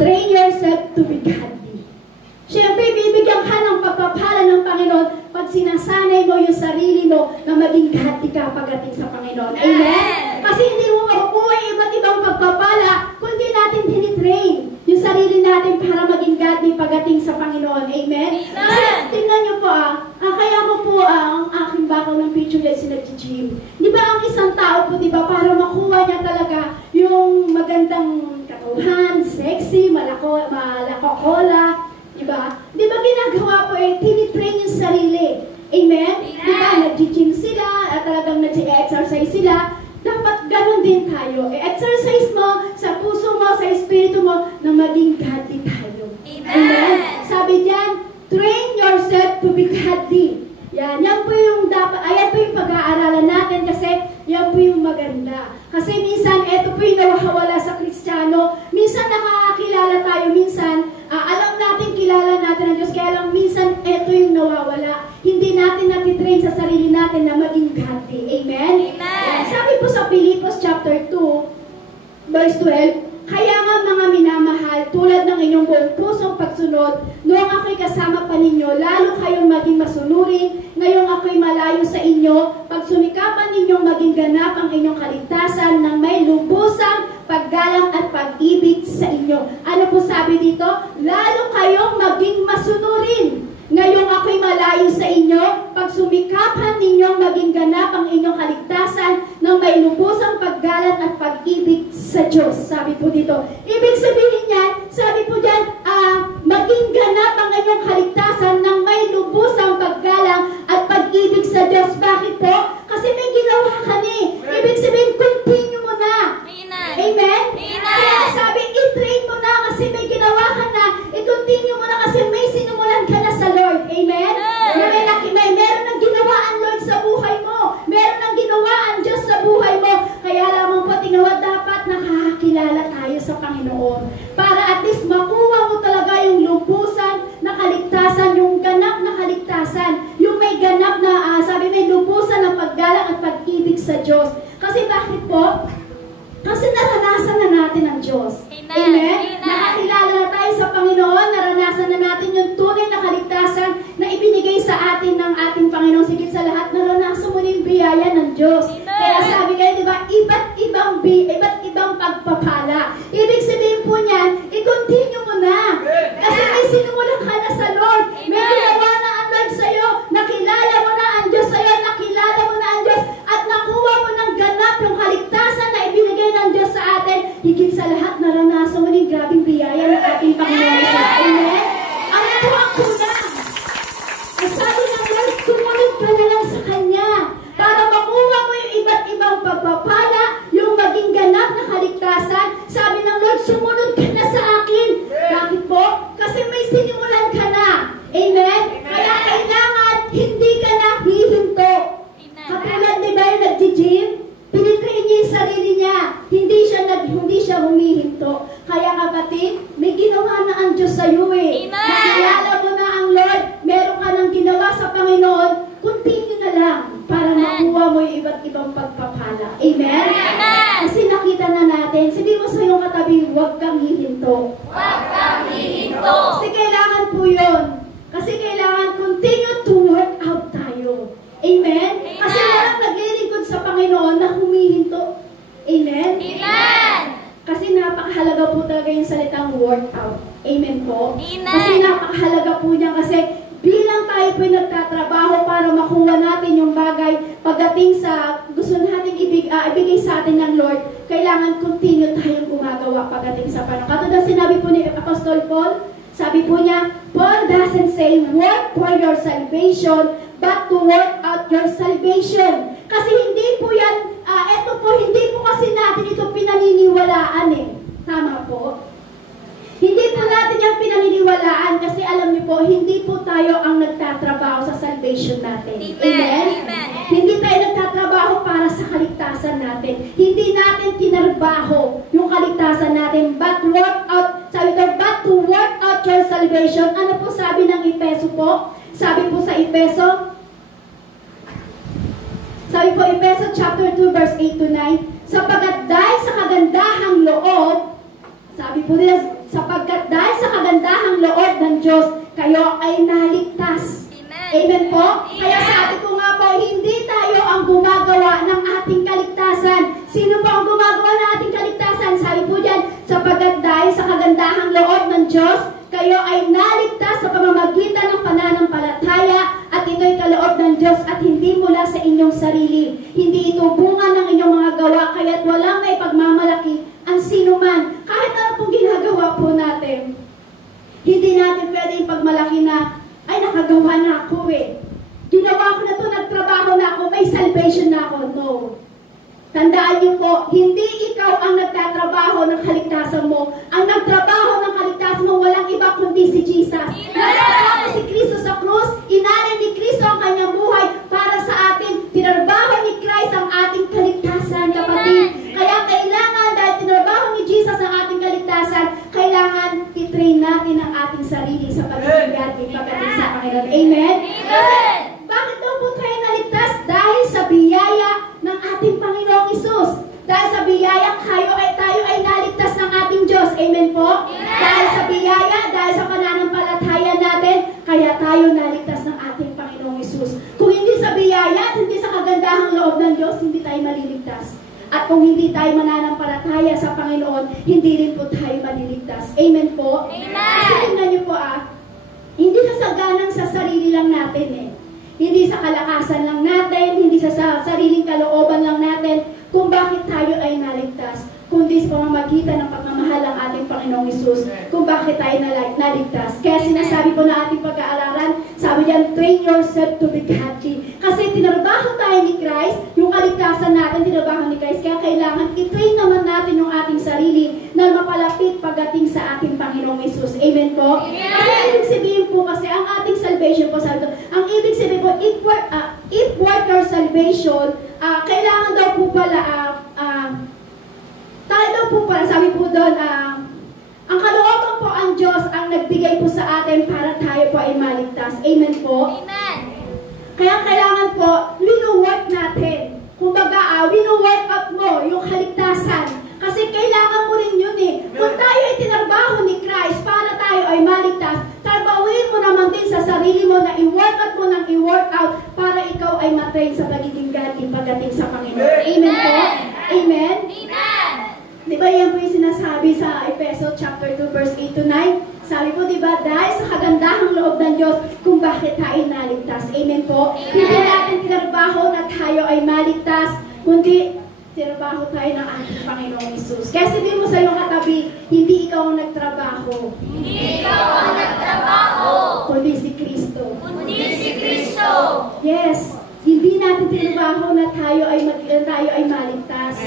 Train yourself to be godly. Siyempre, bibigyan ka ng pagpapala ng Panginoon pag sinasanay mo yung sarili mo na maging godly ka pagdating sa Panginoon. Amen? Kasi hindi mo makukuha yung iba't ibang pagpapala kung di natin tinitrain yung sarili natin para maging godly pagdating sa Panginoon. Amen? Kasi tingnan nyo po kaya ko po ang aking bakaw ng picture yan si nag-gym. Di ba ang isang tao po, di ba, para makuha niya talaga yung magandang katauhan, sexy, malakokola, diba? Di ba ginagawa po tinitrain yung sarili. Amen? Diba? Nag-gym sila, at talagang nag-exercise sila. Dapat ganun din tayo. Exercise mo sa puso mo, sa espiritu mo, na maging godly tayo. Amen? Sabi diyan, train yourself to be godly. Yan po yung dapat, ayan po yung pag-aaralan natin kasi yan po yung maganda. Kasi minsan, ito po yung nawawala sa Kristiyano. Minsan nakakakilala tayo, minsan, alam natin, kilala natin ang Diyos, kaya lang minsan, ito yung nawawala. Hindi natin natitrain sa sarili natin na maging godly. Amen? Amen. Sabi po sa Filipos chapter 2, verse 12, kaya nga mga minamahal, tulad ng inyong buong pusong pagsunod, noong ako'y kasama pa ninyo, lalo kayong maging masunurin, ngayong ako'y malayo sa inyo, pagsumikapan ninyong maging ganap ang inyong kaligtasan ng may lubusang paggalang at pag-ibig sa inyo. Ano po sabi dito? Lalo kayong maging masunurin. Ngayong ako'y malayo sa inyo, pagsumikapan ninyong maging ganap ang inyong kaligtasan ng may lubusang paggalang at pag-ibig sa Diyos. Sabi po dito. Ibig sabihin niyan, sabi po diyan, maging ganap ang inyong kaligtasan ng may lubusang paggalang at pag-ibig sa Diyos. Bakit po? Kasi may ginawa ka ni. Ibig sabihin, continue mo na. Amen? Kaya sabi, i-train mo na kasi may ginawa ka na. I-continue mo na kasi may sinumulan ka na sa Lord. Amen? Meron ng ginawa ang Lord sa buhay mo. Meron ng ginawa ang Diyos sa buhay mo. Kaya lamang po, tingnan, dapat nakakakilala tayo sa Panginoon. Para at least makuha mo talaga yung lubusan na kaligtasan, yung ganap na kaligtasan. Yung may ganap na, sabi may lubusan na paggalang at pag-ibig sa Diyos. Kasi bakit po? Kasi naranasan na natin ang Diyos. Amen? Nakakilala na tayo sa Panginoon, naranasan na natin yung tunay na kaligtasan na ibinigay sa atin ng ating Panginoon. Sigit sa lahat, naranasan mo na yung biyaya ng Diyos. Kaya sabi kayo, di ba, iba't ibang pagpapala. Ibig sabihin po niyan, i-continue mo na. Kasi may sinumulan ka na sa Lord. May ginawa na ang Lord sa'yo. Nakilala mo na ang Diyos sa'yo. Nakilala mo na ang Diyos. At nakuha mo ng ganap yung kaligtasan na ibinigay ng Diyos sa atin. Higit sa lahat, naranasan mo ng grabing biyaya ng ating Panginoon sa amen. Ang tuwang na. Sabi ng Lord, sumunod ka na lang sa Kanya para makuha mo yung iba't ibang pagpapala, yung maging ganap na kaligtasan. Sabi ng Lord, sumunod ka na sa akin. Bakit po? Kasi may sinimulan ka na. Amen? Kaya kailangan hindi ka na hihinto. Katulad ni ba yung nag-gym? Pinitrain niya yung sarili niya. Hindi siya humihinto. Kaya kapatid, may ginawa na ang Diyos sa iyo Nakilala mo na ang Lord. Meron ka nang ginawa sa Panginoon. Continue na lang para makuha mo yung iba't ibang pagpapala. Amen? Kasi nakita na natin. Sabi mo sa iyong katabi, huwag kang hihinto. Huwag kang hihinto. Kasi kailangan po yun. Kasi kailangan continue to work out tayo. Amen? Kasi walang naglilingkod sa Panginoon na humihinto. Amen? Amen! Kasi napakahalaga po talaga yung salitang workout. Amen po? Amen! Kasi napakahalaga po niya kasi bilang tayo po nagtatrabaho para makuha natin yung bagay pagdating sa gusto natin ibigay sa atin ng Lord, kailangan continue tayong gumagawa pagdating sa Panginoon. Katulad sinabi po ni Apostol Paul, sabi po niya, Paul doesn't say work for your salvation, but to work out your salvation. Kasi hindi po yan, hindi po kasi natin ito pinaniniwalaan Tama po? Hindi po natin yan pinaniniwalaan kasi alam niyo po, hindi po tayo ang nagtatrabaho sa salvation natin. Amen? Amen. Hindi tayo nagtatrabaho para sa kaligtasan natin. Hindi natin tinarbaho yung kaligtasan natin, but work out, sabi ko, but to work out your salvation. Ano po sabi ng Efeso po? Sabi po sa Efeso, chapter 2, verse 8 to 9, sapagat dahil sa kagandahang loob, sabi po nila, sapagkat dahil sa kagandahang loob ng Diyos, kayo ay naligtas. Amen po? Kaya sabi ko nga po, hindi tayo ang gumagawa ng ating kaligtasan. Sino po ang gumagawa ng ating kaligtasan? Sabi po dyan, sapagkat dahil sa kagandahang loob ng Diyos, kayo ay naligtas sa pamamagitan ng pananampalataya at ito'y kaloob ng Diyos at hindi mula sa inyong sarili. Hindi ito bunga ng inyong mga gawa, kaya't walang may pagmamalaki ang sinuman. Kahit ano pong ginagawa po natin, hindi natin pwedeng pagmalaki na, ay nakagawa na ako eh. Ginawa ko na to, nagtrabaho na ako, may salvation na ako. No. Tandaan niyo po, hindi ikaw ang nagtatrabaho ng kaligtasan mo. Ang nagtrabaho ng kaligtasan mo, walang iba kundi si Jesus. Nagtrabaho si Kristo sa krus, inalay ni Kristo ang kanyang buhay para sa atin. Tinarbaho ni Christ ang ating kaligtasan, kapatid. Kaya kailangan, dahil tinarbaho ni Jesus ang ating kaligtasan, kailangan i-train natin ang ating sarili sa pagiging godly pagdating sa Panginoon. Amen? Amen! Bakit daw po tayo naligtas? Dahil sa biyaya ng ating Panginoong Isus. Dahil sa biyaya, tayo ay naligtas ng ating Diyos. Amen po? Amen. Dahil sa biyaya, dahil sa pananampalataya natin, kaya tayo naligtas ng ating Panginoong Isus. Kung hindi sa biyaya at hindi sa kagandahang loob ng Diyos, hindi tayo maliligtas. At kung hindi tayo mananampalataya sa Panginoon, hindi rin po tayo maliligtas. Amen po? Amen. Kasi tingnan niyo po hindi sasaganang sa sarili lang natin eh. Hindi sa kalakasan lang natin, hindi sa sariling kalooban lang natin, kung bakit tayo ay naligtas, kundi sa pamamagitan ng pagmamahal ng ating Panginoong Isus, kung bakit tayo naligtas. Kaya sinasabi po na ating pag-aaralan, sabi diyan, train yourself to be godly. Kasi tinarbaho tayo ni Christ, yung kaligtasan natin, tinarbaho ni Christ, kaya kailangan i-train naman natin yung ating sarili na mapalapit pagdating sa ating Panginoong Isus. Amen po? Amen. Kasi ibig sabihin po kasi, ang ating salvation po, sabi ko, ang ibig sabihin po, if work your salvation, kailangan daw po pala, tayo daw po pala, sabi po doon, ang kalooban po ang Diyos ang nagbigay po sa atin para tayo po ay maligtas. Amen po? Amen! Kaya kailangan po, wino-work natin. Kumbaga, wino-work out mo yung kaligtasan. Kasi kailangan mo rin yun eh. Kung tayo ay tinarbaho ni Christ para tayo ay maligtas, tarbawin mo naman din sa sarili mo na i-work out mo ng i-work out para ikaw ay matrain sa pagiging godly pagdating sa Panginoon. Amen po? Amen? Amen! Diba yan po yung sinasabi sa Efeso chapter 2 verse 8 to 9? Sabi po diba, dahil sa kagandahang loob ng Diyos kung bakit tayo naligtas. Amen po? Amen. Hindi natin tinarbaho na tayo ay maligtas, kundi tinarbaho tayo ng ating Panginoong Isus. Kaya sabihin mo sa iyong katabi, hindi ikaw ang nagtrabaho. Hindi ikaw ang nagtrabaho, Kundi si Kristo. kundi si Kristo. Yes, hindi natin tinarbaho na tayo ay maligtas.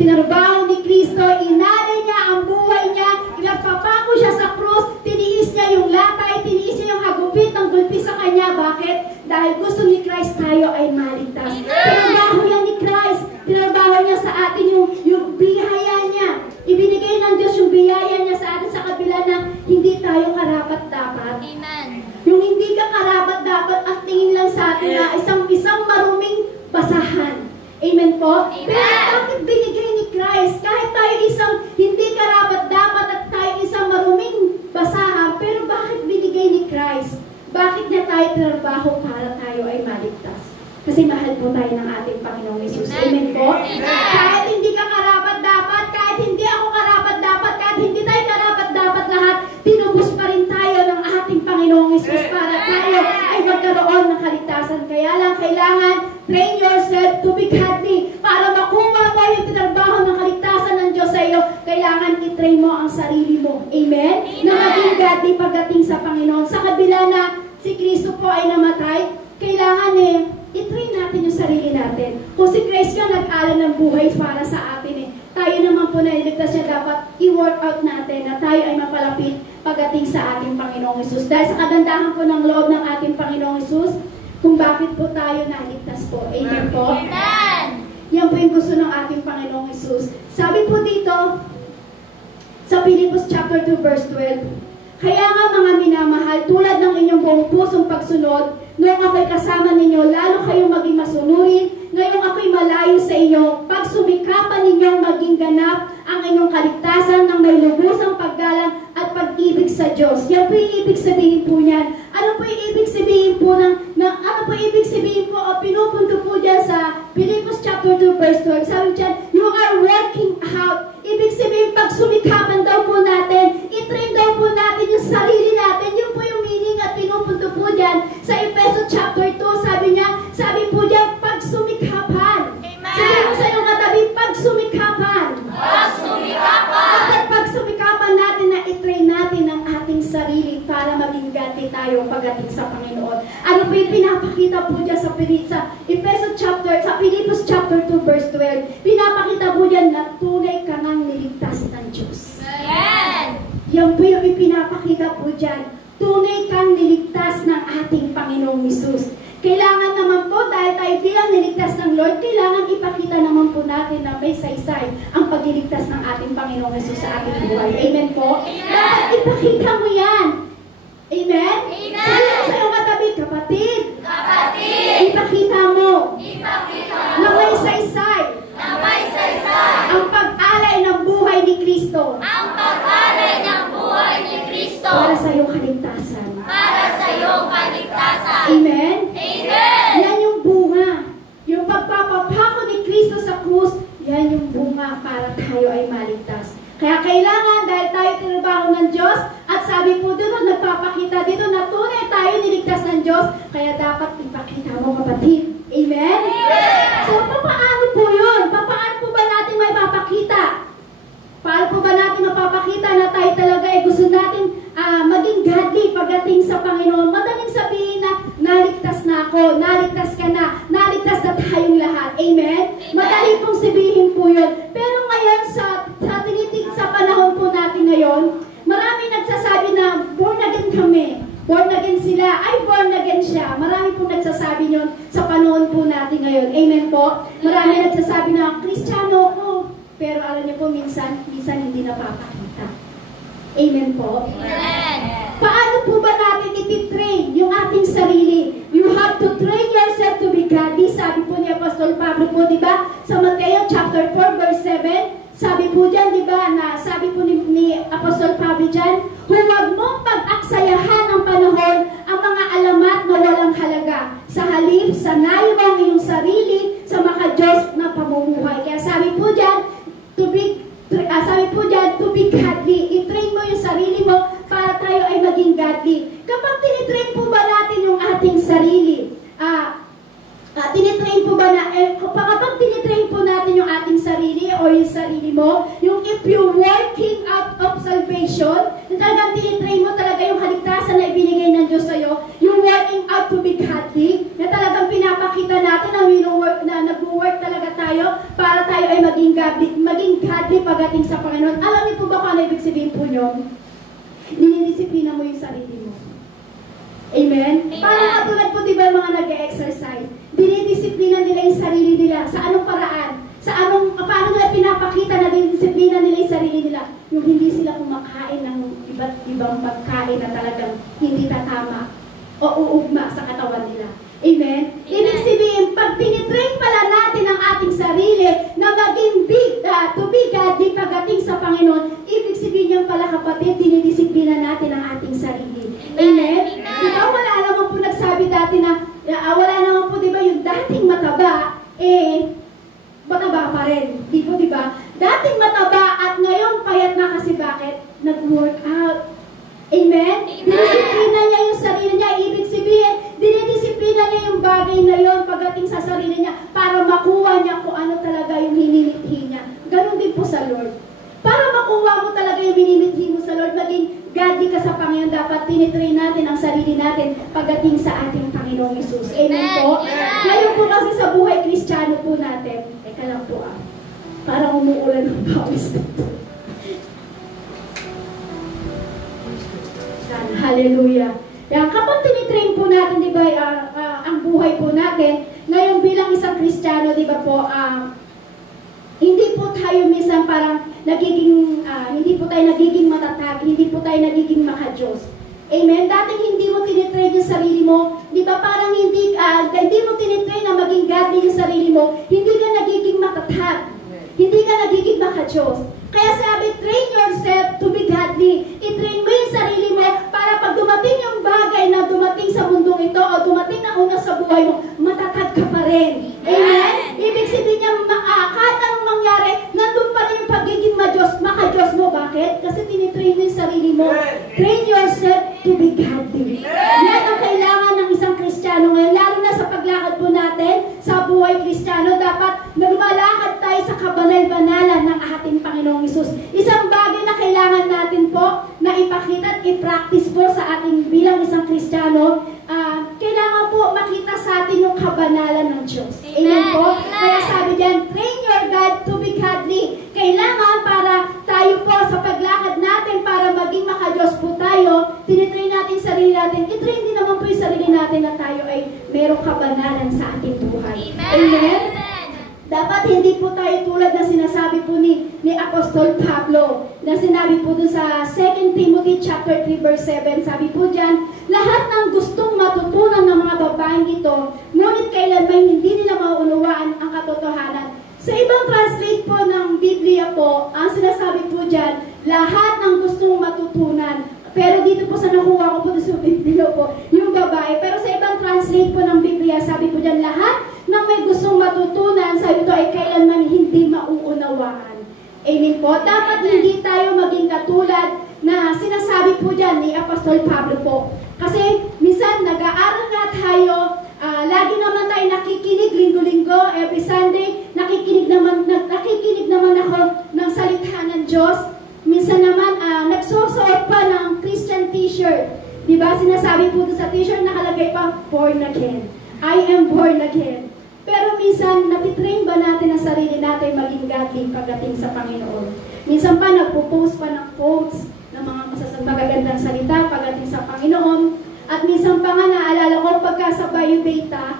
Tinarbaho ni Kristo, inalay niya ang buhay niya, pinagpapako siya sa krus, tiniis niya yung latay, tiniis niya yung hagupit ng gulpi sa kanya. Bakit? Dahil gusto ni Christ tayo ay maligtas. Tinarbaho yan ni Christ, tinarbaho niya sa atin yung biyaya niya. Ibinigay ng Diyos yung biyaya niya sa atin sa kabila na hindi tayo karapat-dapat. Amen! Yung hindi ka karapat-dapat at tingin lang sa atin na isang maruming basahan. Amen po? Amen. Pero bakit binigay ni Christ? Kahit tayo isang hindi karapat-dapat at tayo isang maruming basahan, pero bakit binigay ni Christ? Bakit niya tayo tinarbaho para tayo ay maligtas? Kasi mahal po tayo ng ating Panginoong Isus. Amen po? Amen. Kahit hindi ka karapat-dapat, kahit hindi ako karapat-dapat, kahit hindi tayo karapat-dapat lahat, tinubos pa rin tayo ng ating Panginoong Isus para tayo ay magkaroon ng kaligtasan. Kaya lang kailangan train yourself to be godly. Para makuha mo yung tinarbaho ng kaligtasan ng Diyos sa iyo, kailangan i-train mo ang sarili mo. Amen? Na maging godly pagdating sa Panginoon. Sa kabila na si Kristo po ay namatay, kailangan i-train natin yung sarili natin. Kung si Christ nga nag-alay ng buhay para sa atin tayo naman po na iligtas niya, dapat i-work out natin na tayo ay mapalapit pagdating sa ating Panginoong Isus. Dahil sa kagandahan po ng loob ng ating Panginoong Isus, kung bakit po tayo naligtas po. Amen po? Amen! Yan po yung gusto ng ating Panginoong Isus. Sabi po dito, sa Philippians chapter 2 verse 12, kaya nga mga minamahal, tulad ng inyong buong pusong pagsunod, noong ako'y kasama ninyo, lalo kayong maging masunurin, ngayong ako'y malayo sa inyo, pagsumikapan ninyong maging ganap ang inyong kaligtasan ng may lubusang paggalang at pag-ibig sa Diyos. Yan po yung ibig sabihin po niyan. Ano po yung ibig sabihin po ano po ibig sabihin po o pinupunto po dyan sa Philippians chapter 2 verse 12. Sabi dyan, you are working out. Ibig sabihin, pag sumikapan daw po natin, itrain daw po natin yung sarili natin. Yun po yung meaning at pinupunto po dyan sa Ephesians chapter 2. Sabi po dyan, pag sumikapan. Amen. Sabi mo sa iyong katabi, pag sumikapan. Pag sumikapan. At pag sumikapan natin na itrain natin ang ating sarili para maging ganti tayo pagdating sa Panginoon. Ano po yung pinapakita po dyan sa Philippians chapter 2 verse 12? Pinapakita po dyan na tunay ka ngang niligtas ng Diyos. Amen. Yan po yung ipinapakita po dyan. Tunay kang niligtas ng ating Panginoong Hesus. Kailangan naman po, dahil tayo bilang niligtas ng Lord, kailangan ipakita naman po natin na may saysay ang pagliligtas ng ating Panginoong Hesus sa ating buhay. Amen po? Dapat ipakita mo yan. Amen? Amen. Sabi mo sa iyong katabi, kapatid, Kapatid. ipakita mo Ipakita na mo. may saysay Na may saysay. ang pag-alay ng buhay ni Kristo Ang pag-alay ng buhay ni Kristo. para sa iyong kaligtasan. Para sa iyong kaligtasan. Amen? Amen. Yan yung bunga. Yung pagpapapako ni Kristo sa krus, yan yung bunga para tayo ay maligtas. Kaya kailangan, dahil tayo tinrabaho ng Diyos, at sabi po dito, nagpapakita dito na tunay tayo niligtas ng Diyos, kaya dapat ipakita mo, kapatid. Amen? So, paano po yun? Paano po ba natin may mapakita? Paano po ba natin mapapakita na tayo talaga ay gusto natin maging godly pagdating sa Panginoon? Madaling sabihin na naligtas na ako, naligtas ka na, naligtas na tayong lahat. Amen? Madaling pong sabihin po yun. Pero ngayon, sa panahon po natin ngayon, marami nagsasabi na born again kami. Born again sila. Ay, born again siya. Marami pong nagsasabi yun sa panahon po natin ngayon. Amen po? Marami nagsasabi na, Kristiyano ako. Pero alam niyo po, minsan hindi napapakita. Amen po? Amen. Paano po ba natin ititrain yung ating sarili? You have to train yourself to be godly. Sabi po ni Apostol Pablo po, di ba? Sa Mateo chapter 4 verse 7, sabi po dyan, di ba, na sabi po ni Apostol Pablo dyan, huwag mong pag-aksayahan ng panahon ang mga alamat na walang halaga. Sa halip, sanayin mo ang iyong sarili sa maka-Diyos na pamumuhay. Kaya sabi po dyan, to be godly. I-train mo yung sarili mo para tayo ay maging godly. Kapag tinitrain po ba natin yung ating sarili, tinitrain po ba kapag tinitrain po natin yung ating sarili o yung sarili mo, yung if you're working out of salvation, na talagang tinitrain mo talaga yung kaligtasan na ibinigay ng Diyos sa'yo, yung working out to be godly, na talagang pinapakita natin na nag-work talaga tayo para tayo ay maging godly pagdating sa Panginoon. Alam niyo po ba kung ano ibig sabihin po nyo? Dinidisiplina mo yung sarili mo. Amen? Parang katulad po diba yung mga nag-exercise, dinidisiplina nila yung sarili nila. Sa anong paraan? Paano nila pinapakita na dinidisiplina nila yung sarili nila? Yung hindi sila kumakain ng iba't ibang pagkain na talagang hindi tatama o uugma sa katawan nila. Amen? Ibig sabihin, pag tinitrain pala natin ang ating sarili na maging to be godly pagdating sa Panginoon, ibig sabihin yan pala kapatid, dinidisiplina natin ang ating sarili. Amen? Diba wala naman po nagsabi dati na, wala naman po diba yung dating mataba, mataba pa rin. Di po diba? Dating mataba at ngayon payat na kasi bakit? Nag-work out. Amen? Dinidisiplina niya yung sarili niya. Ibig sabihin, dinidisiplina niya yung bagay na yon pagdating sa sarili niya para makuha niya kung ano talaga yung hinimithi niya. Ganon din po sa Lord. Para makuha mo talaga yung hinimithi mo sa Lord, maging godly ka sa Panginoon, dapat tinitrain natin ang sarili natin pagdating sa ating Panginoong Hesus. Amen po? Ngayon po kasi sa buhay Kristiyano po natin, teka lang po parang umuulan ng pawis dito. Hallelujah. Kaya kapag tinitrain po natin, di ba, ang buhay po natin, ngayon bilang isang Kristiyano, di ba po, hindi po tayo minsan parang hindi po tayo nagiging matatag, hindi po tayo nagiging maka-Diyos. Amen? Dating hindi mo tinitrain yung sarili mo, di ba parang hindi mo tinitrain na maging godly yung sarili mo, hindi ka nagiging matatag, hindi ka nagiging maka-Diyos. Kaya sabi, train yourself to be godly. I-train mo yung Bakit? Kasi tinitrain mo yung sarili mo. Train yourself to be godly. Yan ang kailangan ng isang Kristiyano ngayon. Lalo na sa paglakad po natin sa buhay Kristiyano, dapat lumalakad tayo sa kabanal-banalan ng ating Panginoong Hesus. Isang bagay na kailangan natin po na ipakita at i-practice po sa ating bilang isang Kristiyano, kailangan po makita sa atin yung kabanalan ng Diyos. Amen po? Kaya sabi diyan, train your God to be godly. Kailangan para tayo po sa paglakad natin, para maging maka-Diyos po tayo, tinitrain natin sarili natin, itrain din naman po yung sarili natin na tayo ay merong kabanalan sa ating buhay. Amen? Dapat hindi po tayo tulad na sinasabi po ni Apostol Pablo, na sinabi po doon sa 2 Timothy chapter 3 verse 7, sabi po dyan, lahat ng gustong matutunan ng mga babaeng ito, ngunit kailanman hindi nila maunawaan ang katotohanan. Sa ibang translate po ng Biblia po, ang sinasabi po dyan, lahat ng gustong matutunan. Pero dito po sa nakuha ko po sa Biblia po, yung babae. Pero sa ibang translate po ng Biblia, sabi po dyan, lahat ng may gustong matutunan, sabi ito ay kailanman hindi mauunawaan. Amen po. Dapat hindi tayo maging katulad na sinasabi po dyan ni Apostol Pablo po. Kasi minsan nag-aaral nga tayo, lagi naman tayo nakikinig linggo-linggo, every Sunday, nakikinig naman ako ng salita ng Diyos. Minsan naman, nagsusuot pa ng Christian t-shirt. Diba? Sinasabi po sa t-shirt, nakalagay pa, born again. I am born again. Pero minsan, natitrain ba natin ang sarili natin maging godly pagdating sa Panginoon? Minsan pa, nagpo-post pa ng quotes ng mga magagandang salita pagdating sa Panginoon. At minsan pa nga, naalala ko, pagka sa biodata,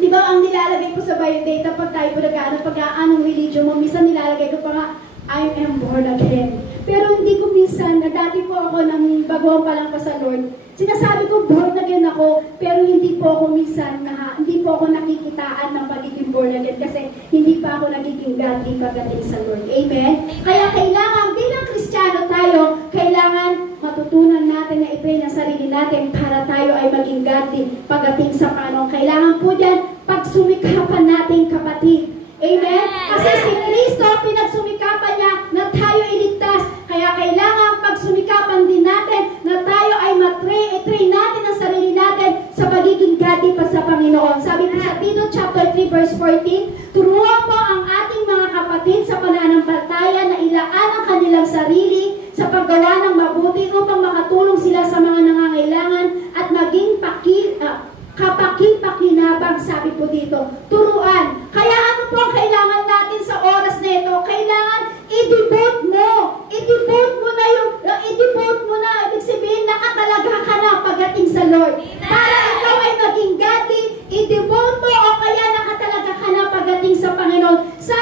di ba ang nilalagay ko sa biodata, pag tayo po pag-aanong religion mo, minsan nilalagay ko pa nga, I am born again. Pero hindi ko minsan, dati po ako nang baguhan pa lang pa sa Lord, sinasabi ko born again ako, pero hindi po ako minsan, hindi po ako nakikitaan ng pagiging born again kasi hindi pa ako nagiging godly pagdating sa Lord. Amen? Kaya kailangan, bilang Kristiyano tayo, kailangan matutunan natin na i-pray ng sarili natin para tayo ay maging godly pagdating sa Panginoon. Kailangan po dyan, pagsumikapan natin kapatid. Amen? Kasi si Kristo, pinagsumikapan niya na tayo iligtas. Kaya kailangan pagsumikapan din natin na tayo ay i-train natin ang sarili natin sa pagiging godly pa sa Panginoon. Sabi po sa Tito chapter 3 verse 14, turuan po ang ating mga kapatid sa pananampalataya na ilaan ang kanilang sarili sa paggawa ng mabuti upang makatulong sila sa mga nangangailangan at maging kapaki-pakinabang, sabi po dito. Turuan. Kaya ano po ang kailangan natin sa oras na ito? Kailangan i-devote mo. I-devote mo na. Ibig sabihin, nakatalaga ka na pagdating sa Lord. Para ikaw ay maging godly, i-devote mo o kaya nakatalaga ka na pagdating sa Panginoon. Sa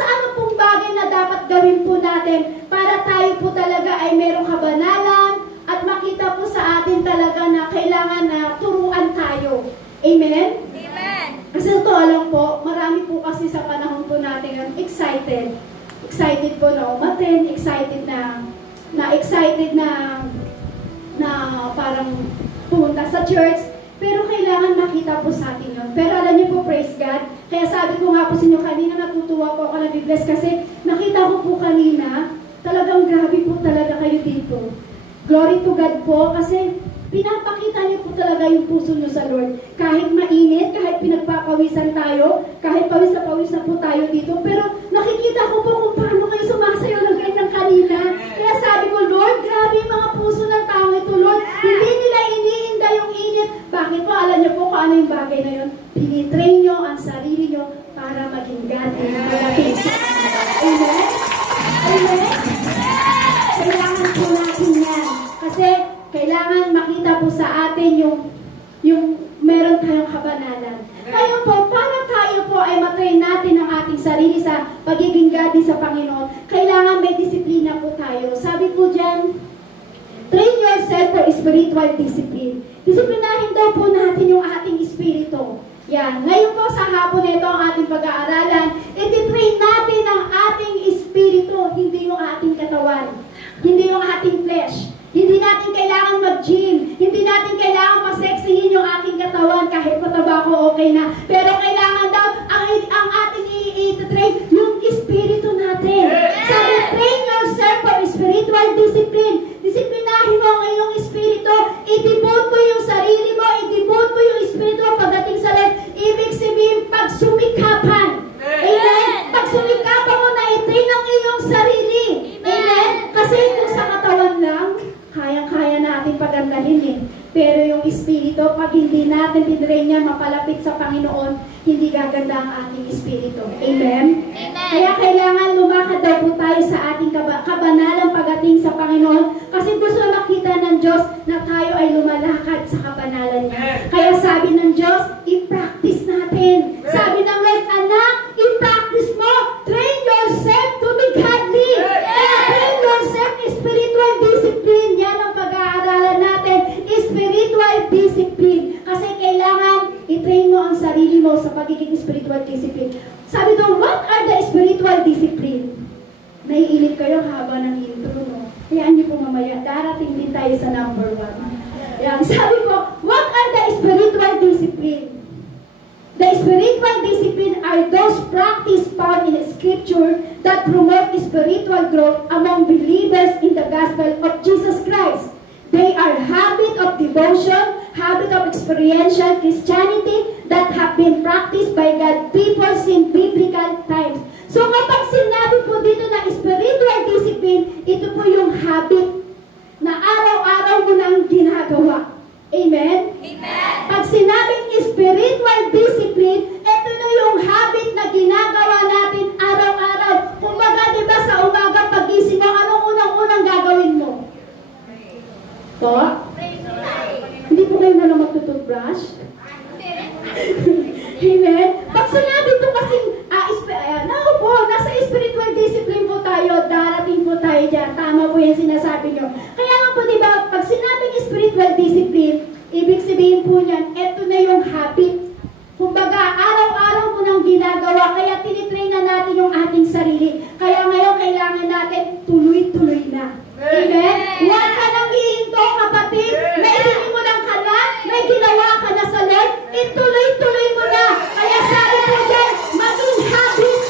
ano pong bagay na dapat gawin po natin para tayo po talaga ay merong kabanalan at makita po sa atin talaga na kailangan na turuan tayo. Amen? Amen. Kasi ito, alam po, marami po kasi sa panahon po natin excited. Excited po na umattend, excited na parang pumunta sa church. Pero kailangan makita po sa atin yun. Pero alam niyo po, praise God. Kaya sabi ko nga po sa inyo kanina, natutuwa po ako na bibless kasi nakita ko po kanina, talagang grabe po talaga kayo dito. Glory to God po kasi pinapakita niyo po talaga yung puso niyo sa Lord. Kahit mainit, kahit pinagpapawisan tayo, kahit pawis na po tayo dito, pero nakikita ko po kung paano kayo sumasayaw ng ganyan kanina. Kaya sabi ko, Lord, grabe yung mga puso ng tao ito, Lord. Hindi nila iniinda yung init. Bakit po? Alam niyo po kung ano yung bagay na yun. Pinitrain niyo ang sarili niyo para maging godly. Amen? Amen? Kailangan po natin yan. Kasi kailangan makita po sa atin yung meron tayong kabanalan. Ngayon po, para tayo po ay matrain natin ang ating sarili sa pagiging godly sa Panginoon, kailangan may disiplina po tayo. Sabi po dyan, train yourself for spiritual discipline. Disiplinahin daw po natin yung ating espiritu. Yan. Ngayon po sa hapon nito ang ating pag-aaralan, iti-train natin ang ating espiritu, hindi yung ating katawan. Hindi yung ating flesh. Hindi natin kailangan mag-gym. Hindi natin kailangan maseksihin yung ating katawan kahit mataba ko, okay na. Pero kailangan daw ang ating i-train yung espiritu natin. Sabi, train yourself dalhin eh. Pero yung espiritu, pag hindi natin tinrain yan mapalapit sa Panginoon, hindi gaganda ang ating espiritu. Amen? Amen. Kaya kailangan lumakad daw po tayo sa ating kabanalang pagdating sa Panginoon kasi gusto makita ng Diyos na tayo ay lumalakad sa kabanalan niya. Kaya sabi ng Diyos, i-practice natin. Sabi ng Lord, anak, i-practice mo. Train yourself to be godly. Train yourself, spiritual discipline. Yan ang pag-aaralan natin. Spiritual discipline. Kasi kailangan i-train mo ang sarili mo sa pagiging spiritual discipline. Sabi doon, what are the spiritual discipline? Naiinip kayo haba ng intro, no? Hayaan niyo po mamaya, darating din tayo sa number 1. Yan, sabi ko, what are the spiritual discipline? The spiritual discipline are those practice found in Scripture that promote spiritual growth among believers in the gospel of Jesus Christ. They are habit of devotion, habit of experiential Christianity that have been practiced by God people since biblical times. So kapag sinabi po dito na spiritual discipline, ito po yung habit na araw-araw mo nang ginagawa. Amen? Amen. Pag sinabing spiritual discipline, ito na yung habit na ginagawa natin araw-araw. Kumbaga, di ba sa umaga pagising mo, anong unang-unang gagawin mo? Po? Hindi po kayo muna magtutubrush? Amen? Pag sinabi ito kasing, nasa spiritual discipline po tayo, darating po tayo dyan. Tama po yung sinasabi nyo. Kaya nga po, di ba, pag sinabing spiritual discipline, ibig sabihin po niyan, ito na yung habit. Kumbaga, araw-araw mo nang ginagawa, kaya tinitrain na natin yung ating sarili. Kaya ngayon, kailangan natin tuloy-tuloy na. Amen? Huwag ka nang hihinto, kapatid. May hindi mo lang ka na, may ginawa ka na sa Lord, ituloy-tuloy mo na. Kaya sabi ko dyan, maging habit.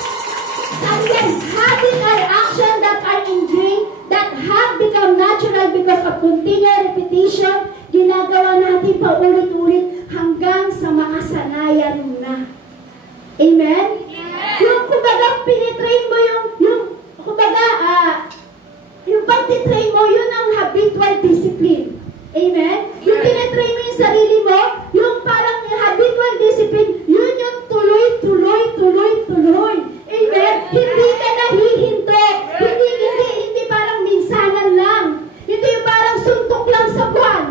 Sabi yan, habit are action that are ingrained, that have become natural because of continual repetition. Ginagawa natin paulit-ulit hanggang sa makasanayan mo na. Amen? Yung kumbaga, pinitrain mo yung pagtitrain mo, yun ang habitual discipline. Amen? Yung pinitrain mo yung sarili mo, yung parang habitual discipline, yun yung tuloy. Amen? Hindi ka nahihinto. Hindi parang minsanan lang. Hindi yung parang suntok lang sa buwan.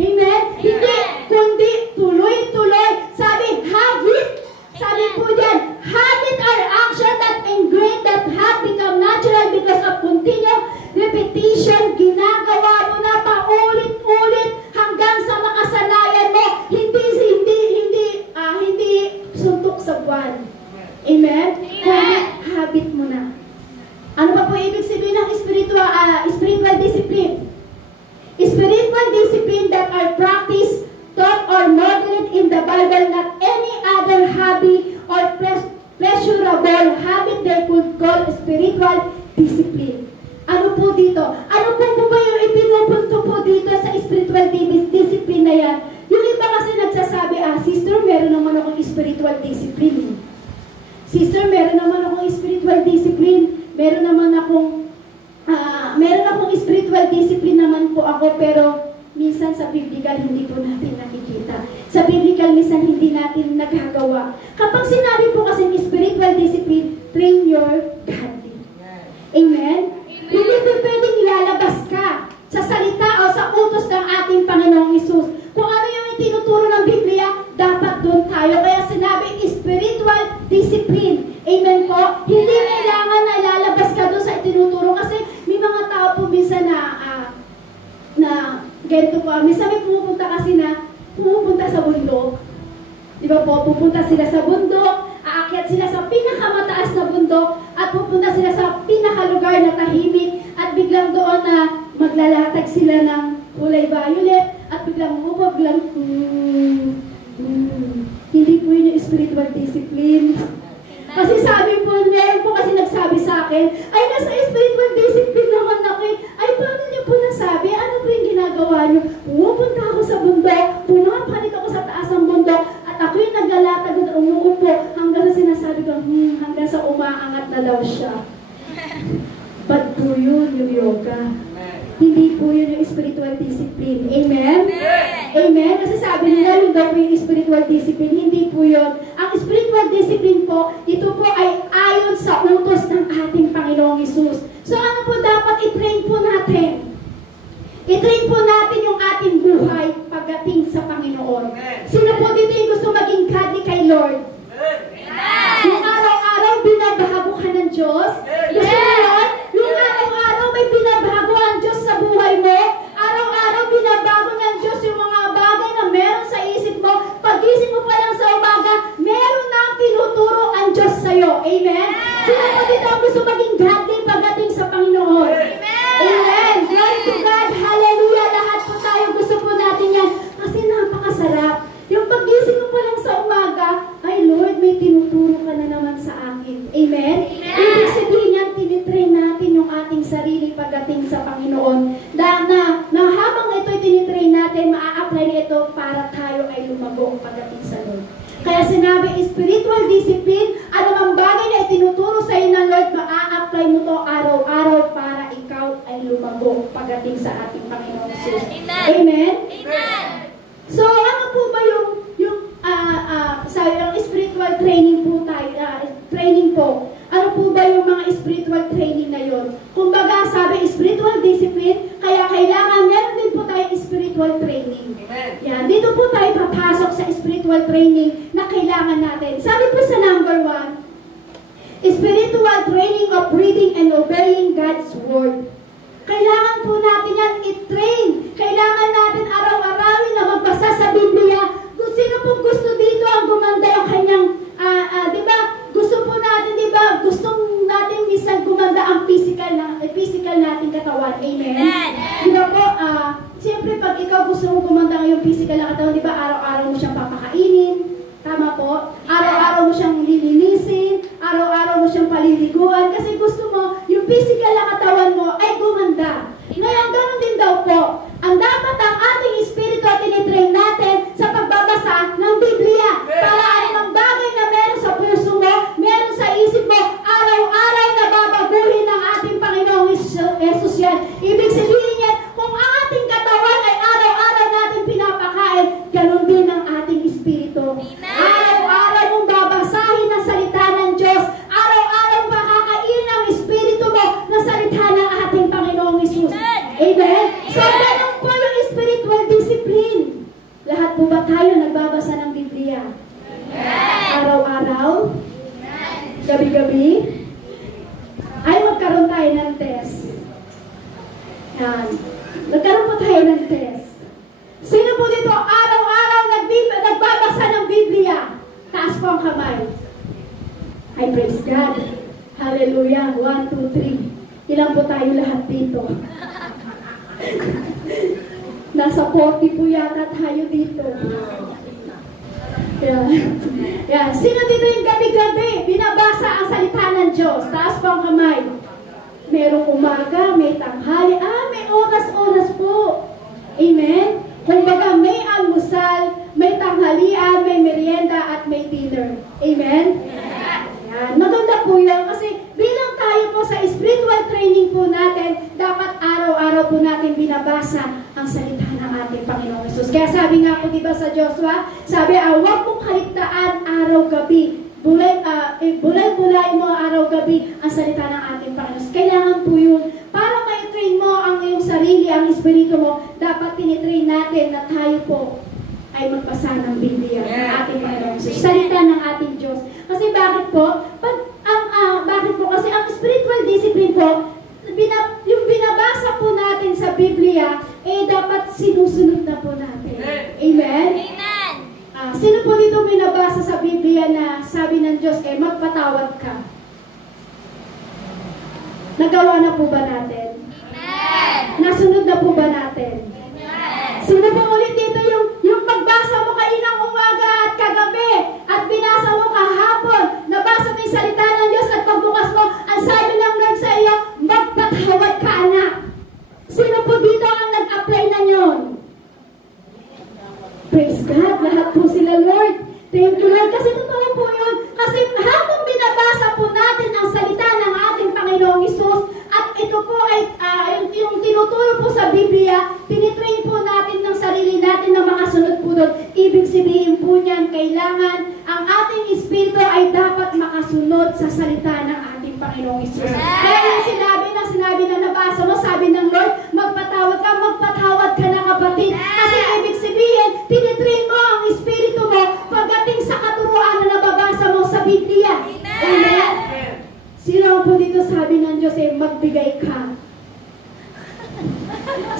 Amen? Hindi, kundi tuloy. Sabi, habit. Sabi po dyan, habit are action that ingrained, that have become natural because of continual repetition. Ginagawa mo na paulit-ulit hanggang sa makasanayan mo. Hindi suntok sa buwan. Amen? Kundi habit mo na. Ano pa po ibig sabihin ng spiritual discipline? Spiritual discipline that are practiced, taught, or modeled in the Bible, not any other hobby or pleasurable habit they could call spiritual discipline. Ano po dito? Ano po ba yung ipinupunto po dito sa spiritual discipline na yan? Yung iba kasi nagsasabi, sister, meron naman akong spiritual discipline. Sister, meron naman akong spiritual discipline. Meron akong spiritual discipline naman po ako, pero minsan sa biblical hindi po natin nakikita. Sa biblical minsan hindi natin nagagawa. Kapag sinabi po kasi spiritual discipline, train your godly. Amen? Hindi po pwedeng ilalabas ka sa salita o sa utos ng ating Panginoong Hesus. Kung ano yung itinuturo ng Biblia, dapat doon tayo. Kaya sinabi, spiritual discipline. Amen po? Hindi kailangan na ilalabas ka doon sa itinuturo kasi may mga tao po minsan na ganito po. Minsan may pumupunta sa bundok. Di ba po? Pupunta sila sa bundok, aakyat sila sa pinakamataas na bundok, at pupunta sila sa pinakalugar na tahimik, at biglang doon na maglalatag sila ng kulay violet, at biglang hindi po yun yung spiritual discipline. Kasi sabi po, meron po kasi nagsabi sa akin, ay nasa spiritual discipline naman ako eh. Ay, paano niyo po nasabi? Ano po yung ginagawa niyo? Pupunta ako sa bundok, pumapalit ako sa taas ng bundok, at ako yung naglalatag at umuupo hanggang sa sinasabi ko, hanggang sa umaangat na daw siya. Bad po yun, yung yoga. Hindi po po yun yung spiritual discipline. Amen? Amen? Kasi sabi nila yun daw po yung spiritual discipline. Hindi po yun. Ang spiritual discipline po, ito po ay ayon sa utos ng ating Panginoong Hesus. So ano po dapat i-train po natin? I-train po natin yung ating buhay pagdating sa Panginoon. Sino po dito yung gusto maging godly kay Lord? Yung araw-araw binabago ka ng Diyos? Gusto mo yun? Yung araw-araw may binabago ang Diyos sa buhay mo? Araw-araw binabago ng Diyos yung mga bagay na meron sa isip mo? Pagising mo pa lang sa umaga, meron na tinuturo ang Diyos sa'yo. Amen? Sino po dito ang gusto maging godly pagdating sa Panginoon? Amen! Glory to God! Hallelujah! Lahat po tayo gusto po natin yan kasi napakasarap. Yung pagising mo pa lang sa umaga, ay Lord, may tinuturo ka na naman sa akin. Amen? Ibig sabihin yan, tinitrain natin yung ating sarili pagdating sa Panginoon. Na habang ito'y tinitrain natin, maa-apply na ito para tayo ay lumago pagdating sa Lord. Kaya sinabi, spiritual discipline, anumang bagay na itinuturo sa iyo ng Lord, maa-apply mo to araw-araw para ikaw ay lumago pagdating sa ating Panginoon Jesus. Amen? Amen. So, ano po ba yung spiritual training po tayo, training po? Ano po ba yung mga spiritual training na yon? Kumbaga, sabi, spiritual discipline, kaya kailangan, meron din po tayo spiritual training. Amen. Yan, dito po tayo papasok sa spiritual training na kailangan natin. Sabi po sa number 1, spiritual training of reading and obeying God's Word. Kailangan po natin yan i-train. Kailangan natin araw-arawin na magbasa sa Biblia. Kung sino po gusto dito ang gumanda yung kanyang, di ba? Gusto po natin, di ba? Gustong natin minsan gumanda ang physical nating katawan. Amen? Di ba po? Siyempre, pag ikaw gusto mong gumanda yung physical na katawan, di ba? Araw-araw mo siyang papakainin. Tama po? Araw-araw mo siyang lilinisin. Araw-araw mo siyang paliliguan. Kasi gusto mo, yung physical na katawan mo ay gumanda. Ngayon, ganun din daw po. Ang dapat ang ating espiritu at tinitrain natin sa pagbabasa ng Biblia. Para anong bagay na meron sa puso mo, meron sa isip mo, araw-araw na babaguhin ng ating Panginoong Jesus yan. Ibig sabihin niya, kung ang ating katawan ay araw-araw natin pinapakain, ganun din ang ating espiritu. Araw-araw mong babasahin ang salita ng Diyos. Araw-araw makakain ang espiritu mo na salita ng ating Panginoong Jesus. Amen? So, ganun po yung spiritual discipline. Lahat po ba tayo nagbabasa ng Biblia? Araw-araw? Gabi-gabi? Ay, magkaroon tayo ng test. Yan. Nagkaroon po tayo ng test. Sino po dito araw-araw nagbabasa ng Biblia? Taas po ang kamay. Ay, praise God. Hallelujah. 1, 2, 3. Ilan po tayo lahat dito? Nasa 40 po yata tayo dito. Yeah. Sino dito yung gabi-gabi binabasa ang salita ng Diyos? Taas po ang kamay. Merong umaga, may tanghali. May oras-oras po. Amen? Kumbaga, may almusal, may tanghalian, may merienda, at may dinner. Amen? Yan. Maganda po yan kasi bilang tayo po sa spiritual training po natin, dapat araw-araw po natin binabasa ang salita ng ating Panginoong Jesus. Kaya sabi nga po diba sa Joshua, sabi, huwag mong kaligtaan araw-gabi. Bulay-bulay mo araw-gabi ang salita ng ating Panginoon. Kailangan po yun. Para ma-train mo ang iyong sarili, ang espiritu mo, dapat tinitrain natin na tayo po ay magbasa ng Biblia ng ating Panginoon. Salita ng ating Diyos. Kasi bakit po? Bakit po? Kasi ang spiritual discipline po, yung binabasa po natin sa Biblia, dapat sinusunod na po natin. Amen? Amen. Sino po dito binabasa sa Biblia na sabi ng Diyos, magpatawad ka? Nagawa na po ba natin? Amen. Nasunod na po ba natin? Amen. Sino po ulit dito yung pagbasa mo kainang umaga at kagabi at binasa mo kahapon, nabasa mo yung salita ng Diyos at pagbukas mo, ang sabi ng Lord sa iyo, magpatawad ka, anak. Sino po dito ang nag-apply na yun? Praise God, lahat po sila, Lord. Thank you, Lord. Kasi totoo po yun. Kasi habang binabasa po natin ang salita ng ating Panginoong Hesus, at ito po ay yung tinuturo po sa sa Biblia, tinitrain po natin ng sarili natin na makasunod po doon. Ibig sabihin po niyan, kailangan ang ating espiritu ay dapat makasunod sa salita ng ating Panginoong Hesus. Kaya yung sinabi na nabasa mo, sabi ng Lord, magpatawad ka na kapatid. Kasi ibig sabihin, tinitrain mo ang espiritu mo pagdating sa katuruan na nababasa mo sa Biblia. Amen? Sino po dito sabi ng Diyos magbigay ka?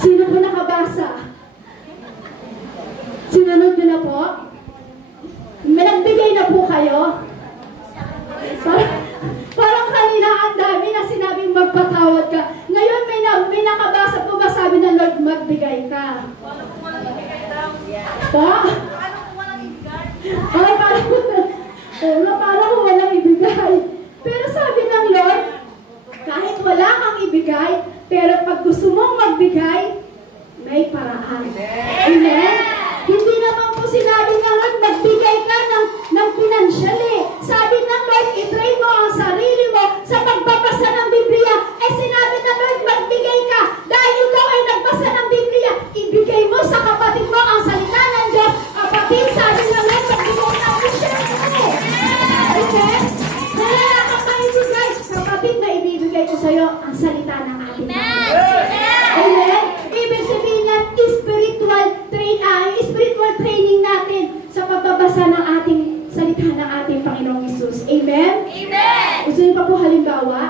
Sino po nakabasa? Sinunod nyo na po? Nagbigay na po kayo? Parang kanina ang dami na sinabing magpatawad ka. Ngayon may nakabasa po ba sabi ng Lord, magbigay ka? Po? Ay, parang walang ibigay. Pero sabi ng Lord, kahit wala kang ibigay, pero pag gusto mong magbigay, may paraan. Amen? Hindi naman po sinabi ng Lord, magbigay ka ng financial Sabi ng Lord, i-train mo ang sarili mo sa pagbabasa ng Biblia. Sinabi ng Lord, magbigay ka. Dahil ikaw ay nagbasa ng Biblia, ibigay mo sa kapatid mo ang salita ng Diyos. Kapatid, sabi ng Lord, magbigay ka ang share mo. Amen? Kaya kapatid, kapatid na ibibigay ko sa iyo ang salita ng ating Panginoon. Amen? Ibig sabihin nga, spiritual training natin sa pagbabasa ng ating salita ng ating Panginoong Hesus. Amen? Amen! Gusto niyo pa po halimbawa?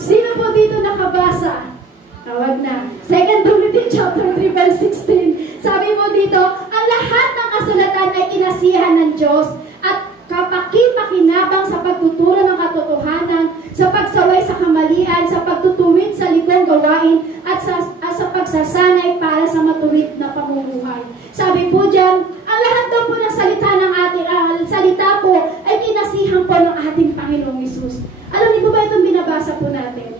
Sino po dito nakabasa? Tawag na. 2 Timothy chapter 3 verse 16. Sabi mo dito, ang lahat ng kasulatan ay kinasihan ng Diyos at kapaki-pakinabang sa pagtuturo ng katotohanan, sa pagsaway sa kamalian, sa pagtutuwid sa ligong gawain, at sa pagsasanay para sa matuwid na pamumuhay. Sabi po dyan, ang lahat daw po ng salita ng ating salita po ay kinasihan po ng ating Panginoong Hesus. Alam niyo po ba itong binabasa po natin?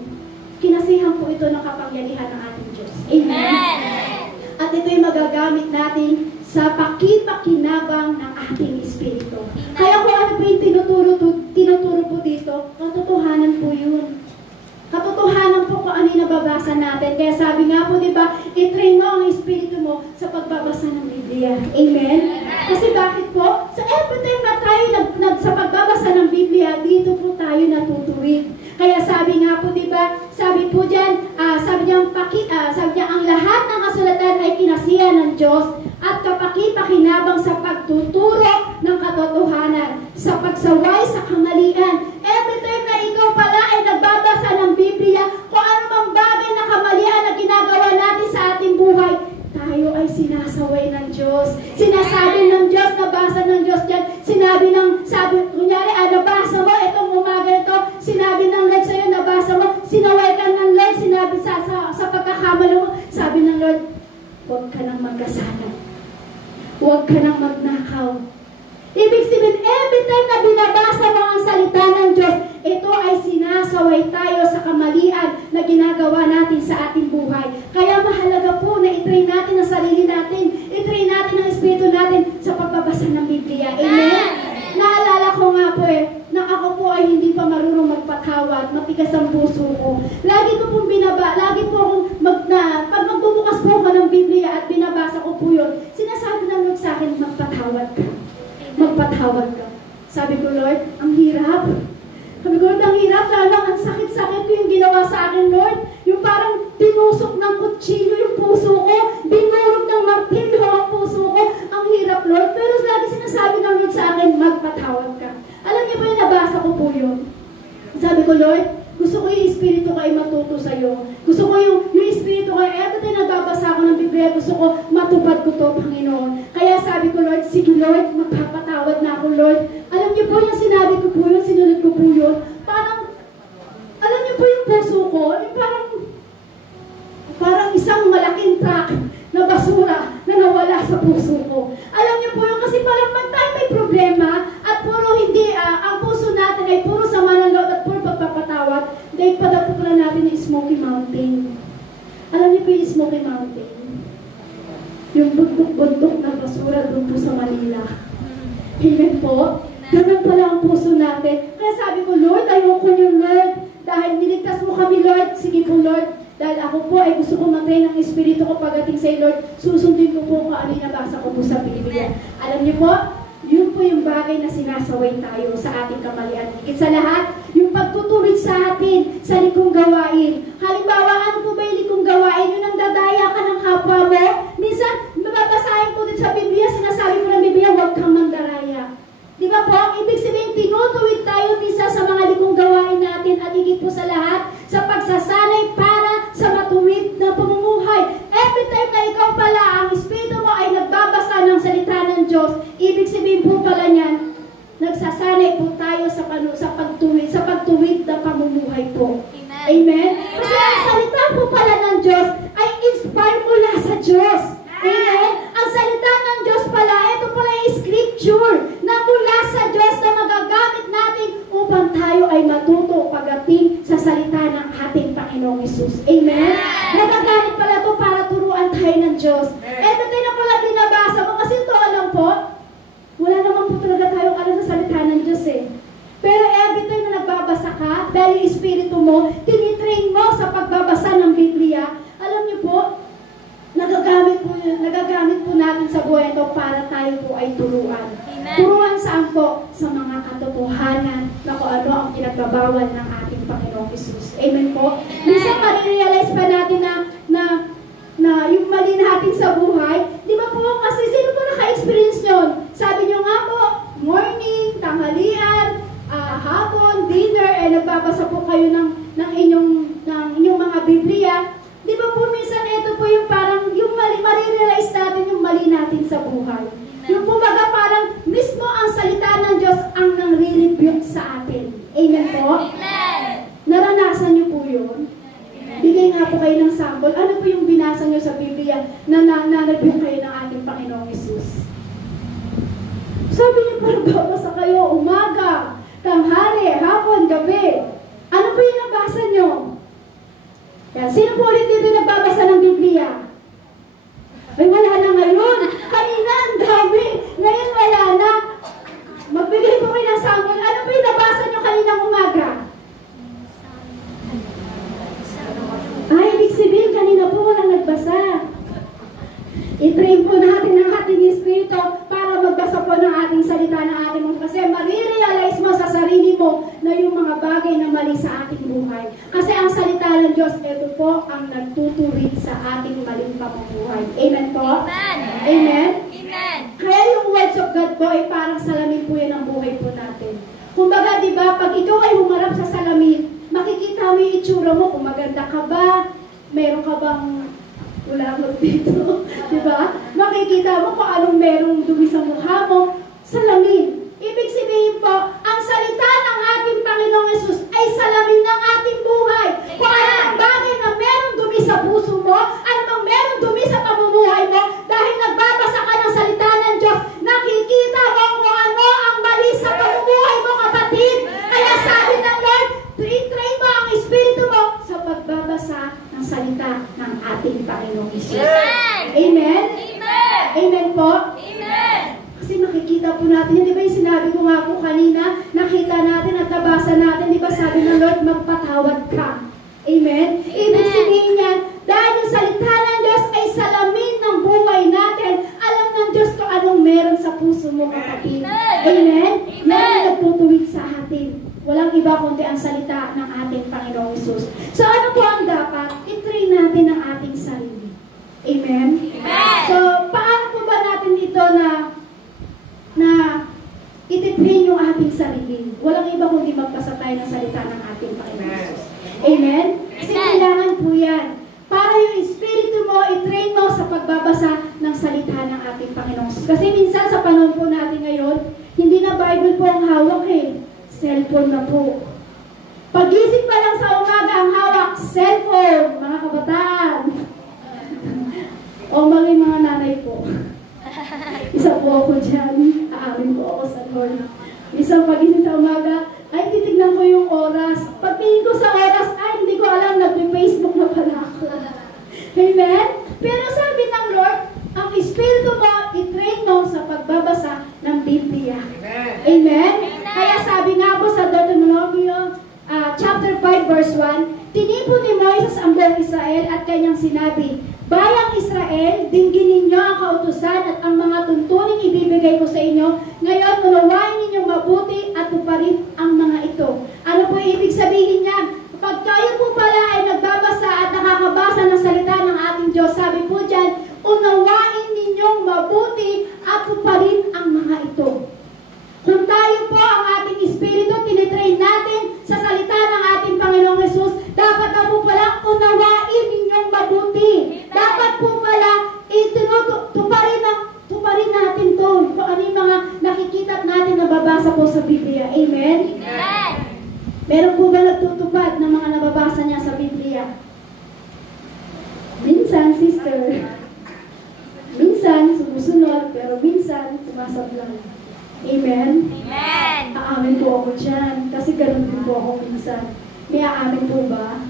Kinasihan po ito ng kapangyarihan ng ating Diyos. Amen? At ito'y magagamit natin sa pakipakinabang ng ating espiritu. Kaya kung ano po yung tinuturo po dito, katotohanan po yun. Katotohanan po kung ano yung nababasa natin. Kaya sabi nga po, di ba, i-train mo ang espiritu mo sa pagbabasa ng Biblia. Amen? Kasi bakit po? Sa every time na tayo sa pagbabasa ng Biblia, dito po tayo natutuwid. Kaya sabi nga po, di ba, sabi po dyan, sabi niya, ang lahat ng kasulatan ay kinasihan ng Diyos at kapaki-pakinabang sa pagtuturo ng katotohanan, sa pagsaway sa kamalian. Every time na ikaw pala ay nagbabasa ng Biblia, kung ano mang bagay na kamalian na ginagawa natin sa ating buhay, tayo ay sinasaway ng Diyos. Sinasabi ng Diyos, nabasa ng Diyos dyan. Kunyari, nabasa mo, itong umaga ito, sinabi ng Lord sa'yo, nabasa mo, sinaway ka ng Lord, sinabi sa pagkakamali mo, sabi ng Lord, huwag ka nang magkasala. Huwag ka nang magnakaw. Ibig sabihin, every time na binabasa mo ang salita ng Diyos, ito ay sinasaway tayo sa kamalian na ginagawa natin sa ating buhay. Kaya mahalaga po na i-train natin ang sarili natin, i-train natin ang espiritu natin sa pagbabasa ng Biblia. Amen? Naalala ko nga po na ako po ay hindi pa marunong magpatawad, matigas ang puso ko. Lagi ko pong lagi po akong pag magbubukas po ako ng Biblia at binabasa ko po yun, sinasabi ng Lord sa akin, magpatawad ka. Magpatawad ka. Sabi ko, Lord, ang hirap. Sabi ko, Lord, ang hirap. Lalang, ang sakit-sakit ko yung ginawa sa akin, Lord. Yung parang tinusok ng kutsilyo yung puso ko. Binurog ng martilyo ang puso ko. Ang hirap, Lord. Pero lagi sinasabi ng Lord sa akin, magpatawad ka. Alam niyo ba yung nabasa ko po yun? Sabi ko, Lord, gusto ko yung espiritu ko ay matuto sa'yo. Gusto ko yung espiritu ko, eto tayo nagbabasa ako ng Biblia, gusto ko matupad ko to, Panginoon. Kaya sabi ko, Lord, sige Lord, magpapatawad na ako, Lord. Alam niyo po yung sinabi ko po yun, sinunod ko po yun. Parang, alam niyo po yung puso ko, yung parang isang malaking truck na basura na nawala sa puso ko. Alam niyo po yung kasi parang pag tayo may problema at puro hindi, ang puso natin ay puro sama ng loob at puro pagpapatawad, dahil padatutulan natin yung Smoky Mountain. Alam niyo po yung Smoky Mountain? Yung bundok-bundok na basura doon po sa Manila. Amen po? Ganun pala ang puso natin. Kaya sabi ko, Lord, ayoko niyo, Lord. Dahil niligtas mo kami, Lord. Sige po, Lord. Dahil po ay gusto ko mag-train ng Espiritu ko pagdating sa Lord, susundin ko po kung ano yung nabasa ko po sa Biblia. Alam niyo po, yun po yung bagay na sinasaway tayo sa ating kamalian. Higit sa lahat, yung pagtutuwid sa atin sa likong gawain. Halimbawa, ano po ba yung likong gawain? Yung nagdadaya ka ng kapwa mo. Minsan, mababasahin ko din sa Biblia, sinasabi ko ng Biblia, huwag kang mandaraya. Di ba po? Ibig sabihin, tinutuwid tayo minsan sa mga likong gawain natin at higit po sa lahat, sa pagsasanay para sa matuwid na pamumuhay. Every time na ikaw pala, ang Espiritu mo ay nagbabasa ng salita ng Diyos, ibig sabihin po pala niyan, nagsasanay po tayo sa pagtuwid na pamumuhay po. Amen. Amen? Kasi ang salita po pala ng Diyos ay inspired mula sa Diyos. Amen? Ang salita ng Diyos pala, ito pala yung scripture na mula sa Diyos na magagamit natin upang tayo ay matuto pagdating sa salita ng ating Panginoong Hesus. Amen? Nagagamit pala ito para turuan tayo ng Diyos. Ito tayo na pala binabasa mo kasi ito alam po, wala naman po talaga tayong alam sa salita ng Diyos eh. Pero every time na nagbabasa ka, dahil yung Espiritu mo, tinitrain mo sa pagbabasa ng Biblia, alam niyo po, nagagamit po natin sa buhay ito para tayo po ay turuan. Amen. Turuan saan po? Sa mga katotohanan na kung ano ang pinagbabawal ng ating Panginoong Hesus. Amen po? Minsan marirealize pa natin na yung mali natin sa buhay, di ba po? Kasi sino po naka-experience nyon? Sabi nyo nga po, morning, tanghalian, hapon, dinner, nagbabasa po kayo ng inyong mga Biblia. Di ba po minsan ito po yung parang yung mali, marirealize natin yung mali natin sa buhay. Yung kumbaga parang mismo ang salita ng Diyos ang nang-rebuke sa atin. Amen po? Amen. Naranasan niyo po yun? Bigay nga po kayo ng sample. Ano po yung binasa niyo sa Biblia na na-rebuke kayo ng ating Panginoong Hesus? Sabi niyo parang babasa kayo umaga, tanghali, hapon, gabi. Ano po yung nabasa niyo? Yan. Sino po ulit dito nagbabasa ng Biblia? Ay, wala na ngayon. Kanina, ang dami. Ngayon, wala na. Magbigay po kayo ng sample. Ano po yung nabasa nyo kaninang umaga? Ay, ibig sabihin, kanina po walang nagbasa. I-train po natin ang ating Espiritu para magbasa po ng ating salita ng ating mga. Kasi marirealize mo sa sarili mo na yung mga bagay na mali sa ating buhay. Kasi ang salita ng Diyos, ito po ang nagtutuwid sa ating maling pamumuhay. Amen po? Amen. Amen? Amen. Kaya yung words of God po ay parang salamin po yan ang buhay po natin. Kumbaga, di ba, pag ikaw ay humarap sa salamin, makikita mo yung itsura mo, kung maganda ka ba, meron ka bang wala mo dito, di ba? Makikita mo kung anong merong dumi sa mukha mo, salamin. Ibig sabihin po, ang salita ng ating Panginoong Hesus ay salamin ng ating buhay. Kung ano ang bagay na merong dumi sa puso mo, ano bang merong dumi sa pamumuhay mo, dahil nagbabasa ka ng salita ng Diyos, nakikita mo kung ano ang mali sa pamumuhay mo, kapatid. Kaya sabi ng Lord, train mo ang Espiritu mo sa pagbabasa ng salita ng ating Panginoong Hesus. Amen. Amen? Amen. Amen po? Amen. Kasi makikita po natin yan. Di ba yung sinabi ko nga po kanina, nakita natin at nabasa natin, di ba sabi ng Lord, magpatawad ka. Amen? Ibig sabihin yan, dahil yung salita ng Diyos ay salamin ng buhay natin, alam ng Diyos kung anong meron sa puso mo, kapatid. Amen? Yan ang nagtutuwid sa atin. Walang iba kundi ang salita ng ating Panginoong Hesus. So ano po ang dapat? I-train natin ang ating sarili. Amen? Amen. So, paano po ba natin ito na ititrain yung ating sarili? Walang iba kundi magpasa tayo ng salita ng ating Panginoong Hesus. Amen? Kasi kailangan po yan. Para yung Espiritu mo, i-train mo sa pagbabasa ng salita ng ating Panginoong Hesus. Kasi minsan sa panahon po natin ngayon, hindi na Bible po ang hawak eh. Cellphone na po. Pagising pa lang sa umaga ang hawak, cellphone, mga kabataan. O mga nanay po. Isa po ako dyan. Aamin po ako sa Lord. Isang pagising sa umaga, ay titignan ko yung oras. Pagtingin ko sa oras, ay hindi ko alam, nag-Facebook na pala ako. Amen? Pero sabi ng Lord, ang Espiritu mo, i-train mo sa pagbabasa ng Biblia. Amen? Kaya sabi nga po sa Deuteronomy chapter 5 verse 1, tinipon ni Moises ang buong Israel at kanyang sinabi, Bayang Israel, dinggin ninyo ang kautusan at ang mga tuntuning ibibigay ko sa inyo. Ngayon, unawain ninyong mabuti at tuparin ang mga ito. Ano po ibig sabihin niyan? Kapag kayo po pala ay nagbabasa at nakakabasa ng salita ng ating Diyos, sabi po dyan, unawain ninyong mabuti at tuparin ang mga ito. Kung tayo po ang ating espiritu, tinitrain natin sa salita ng ating Panginoong Hesus, dapat na po pala unawain ninyong mabuti. Dapat po pala tuparin natin to. Kung ano yung mga nakikita natin na babasa po sa Biblia. Amen? Amen. Meron po ba nagtutupad ng mga nababasa niya sa Biblia? Minsan, sister. Minsan, sumusunod, pero minsan, sumasablang. Amen? Amen. Aamin po ako dyan. Kasi ganun din po ako minsan. May aamin po ba?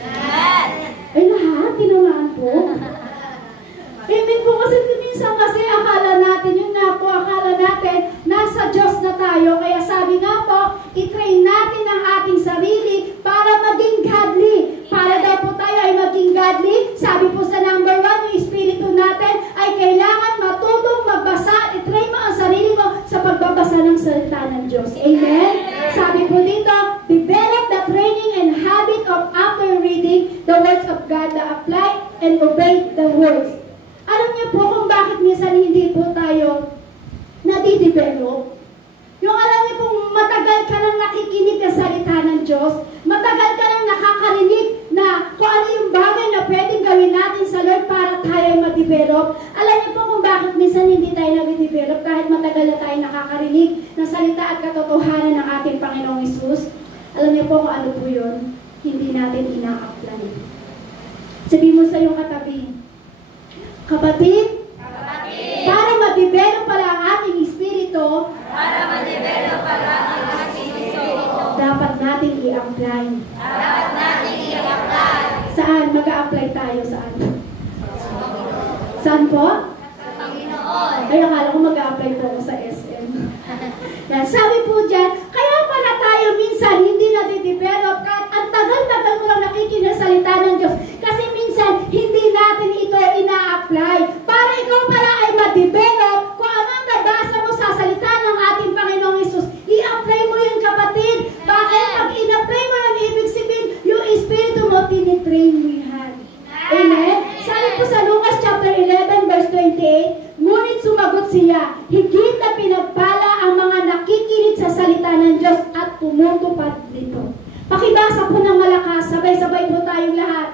Amen. Ay, lahat, tinamaan po. Amen po kasi minsan kasi akala natin, yun nga po, akala natin, nasa Diyos na tayo. Kaya sabi nga po, i-train natin ang ating sarili para maging godly. Para daw po tayo ay maging godly. Sabi po sa number 1, yung espiritu natin ay kailangan matutong magbasa at i-train mo ang sarili mo sa pagbabasa ng salita ng Diyos. Amen? Sabi po dito, develop the training and habit of after reading the words of God, to apply and obey the words. Alam niyo po kung bakit minsan hindi po tayo nadidevelop? Yung alam niyo pong matagal ka nang nakikinig ng salita ng Diyos, matagal ka nang nakakarinig na kung ano yung bagay na pwedeng gawin natin sa Lord para tayo ay ma-develop. Alam niyo po kung bakit minsan hindi tayo nag-develop kahit matagal na tayo nakakarinig ng salita at katotohanan ng ating Panginoong Hesus. Alam niyo po kung ano po yun? Hindi natin ina-apply. Sabi mo sa iyong katabi, kapatid, para ma-develop pala ang ating espiritu, dapat natin i-apply. Saan? Mag-a-apply tayo saan? Saan po? Ay, akala ko mag-a-apply po ako sa SM. Yan, sabi po dyan, kaya pala tayo minsan hindi na-develop kahit ang tagal-tagal mo lang nakikinig sa salita ng Diyos. Kasi minsan, hindi natin ito ina-apply. Para ikaw pala ay ma-develop, kung anong nabasa mo sa salita ng ating Panginoong Hesus, i-apply mo yun, kapatid. Bakit? Pag in-apply mo yun, ibig sabihin, yung espiritu mo, tinitrain mo yan. Amen? Sabi po sa Lucas chapter 11, verse 28, ngunit sumagot siya, higit na pinagpala ang mga nakikinig sa salita ng Diyos at tumutupad nito. Pakibasa po ng malakas, sabay-sabay po tayong lahat.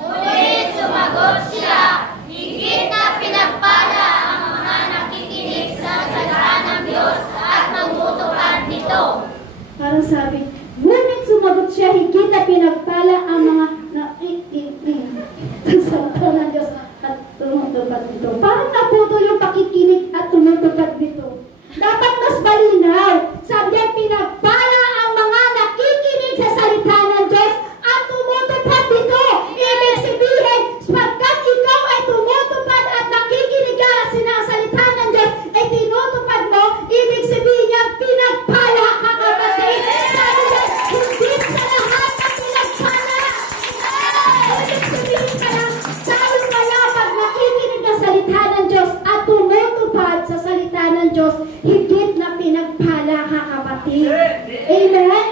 Ngunit sumagot siya, higit na pinagpala ang mga nakikinig sa salita ng Diyos at tumutupad nito. Parang sabi, ngunit sumagot siya, higit na pinagpala ang mga salita ng Diyos at tumutupad nito. Parang naputol yung pakikinig at tumutupad nito. Dapat mas malinaw. Sabi niya, pinagpala ang mga nakikinig sa salita ng Diyos at tumutupad nito. Ibig sabihin, pagkat ikaw ay tumutupad at nakikinig ka sa salita ng Diyos, ay tinutupad mo, ibig sabihin niya, pinagpala ka, kapatid. Sabi niya, hindi sa lahat na pinagpala. Ibig sabihin ka lang, sabi pala, pag nakikinig ng salita ng Diyos at tumutupad sa salita ng Diyos, higit na pinagpala ka, kapatid. Amen?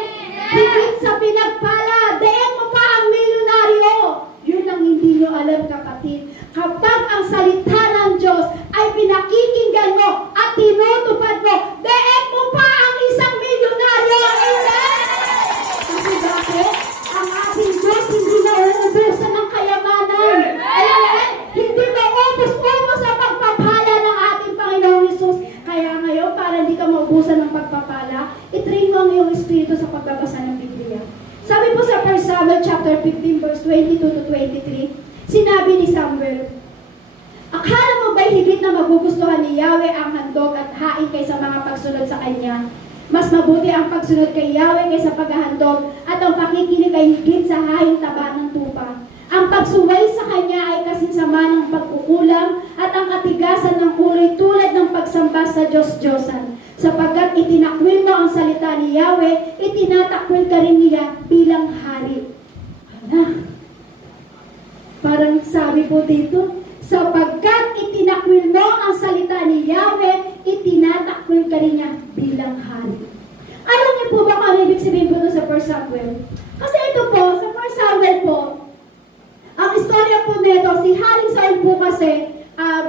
Higit sa pinagpala, daig mo pa ang milyonaryo. Yun ang hindi nyo alam, kapatid. Kapag ang salita ng Diyos ay pinakikinggan mo at tinutupad mo, daig mo pa ang isang milyonaryo. Amen? Kasi bakit? Ang ating Diyos hindi na uubusan ng kayamanan. Amen? Hindi na ubus-ubus ang pagpapala ng ating Panginoong Hesus. Kaya ngayon, para hindi ka maubusan ng pagpapala, itrain mo ang iyong espiritu sa pagbabasa ng Biblia. Sabi po sa 1 Samuel chapter 15 verse 22 to 23, sinabi ni Samuel, akala mo ba'y higit na magugustuhan ni Yahweh ang handog at hain kaysa mga pagsunod sa Kanya? Mas mabuti ang pagsunod kay Yahweh kaysa paghahandog at ang pakikinig ay higit sa haing taba ng tupa. Ang pagsuway sa Kanya ay kasinsama ng pagkukulang at ang katigasan ng ulo'y tulad ng pagsamba sa Diyos-Diyosan. Sapagkat itinakwil mo ang salita ni Yahweh, itinatakwil ka rin niya bilang hari. Parang sabi po dito, sapagkat itinakwil mo ang salita ni Yahweh, itinatakwil ka rin niya bilang hari. Alam niyo po ba kung ano ibig sabihin po sa 1 Samuel? Kasi ito po, sa 1 Samuel po, ang istorya po nito, si Haring Saul po kasi,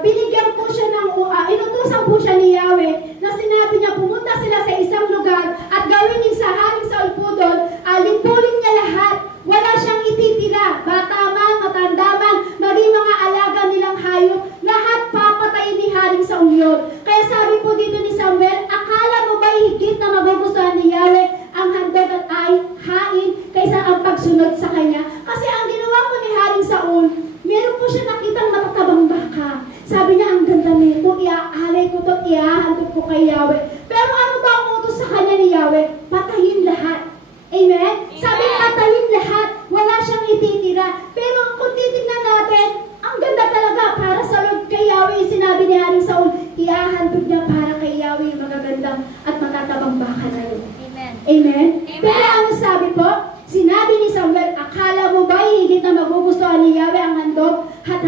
binigyan po siya ng, inutusan po siya ni Yahweh na sinabi niya, pumunta sila sa isang lugar at gawin niya sa Haring Saul po doon, limpulin niya lahat, wala siyang ititira, bata man, matanda man, maging mga alaga nilang hayop, lahat papatayin ni Haring Saul yun. Kaya sabi po dito ni Samuel, akala mo ba higit na magugustuhan ni Yahweh ang handog at hain kaysa ang pagsunod sa kanya? Kasi ang ginawa po ni Haring Saul, meron po siya nakitang matatabang baka. Sabi niya, ang ganda nito, iaalay ko to, iahandog ko kay Yahweh. Pero ano ba ang utos sa kanya ni Yahweh? Patayin lahat. Amen? Sabi, patayin lahat. Wala siyang ititira. Pero kung titignan natin, ang ganda talaga para sa Lord kay Yahweh. Sinabi ni Haring Saul, iahandog niya para kay Yahweh yung magagandang at matatabang baka na yun. Amen. Amen? Amen. Pero ano sabi po? Sinabi ni Samuel, akala mo ba higit na magugustuhan ni Yahweh ang handog at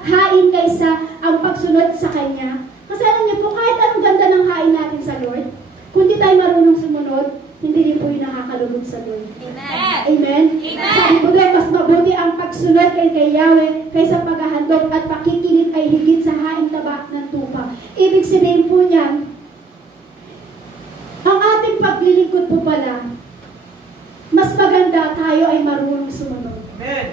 hain kaysa ang pagsunod sa kanya? Kasi alam niyo po, kahit anong ganda ng hain natin sa Lord, kung di tayo marunong sumunod, hindi rin po yung nakakalugod sa Lord. Amen. Amen? Amen. Sabi po doon, mas mabuti ang pagsunod kay Yahweh kaysa paghahandog at pakikilit ay higit sa hain tabak ng tupa. Ibig sabihin po niyan, ang ating paglilingkod po pala, mas maganda tayo ay marunong sumunod. Amen.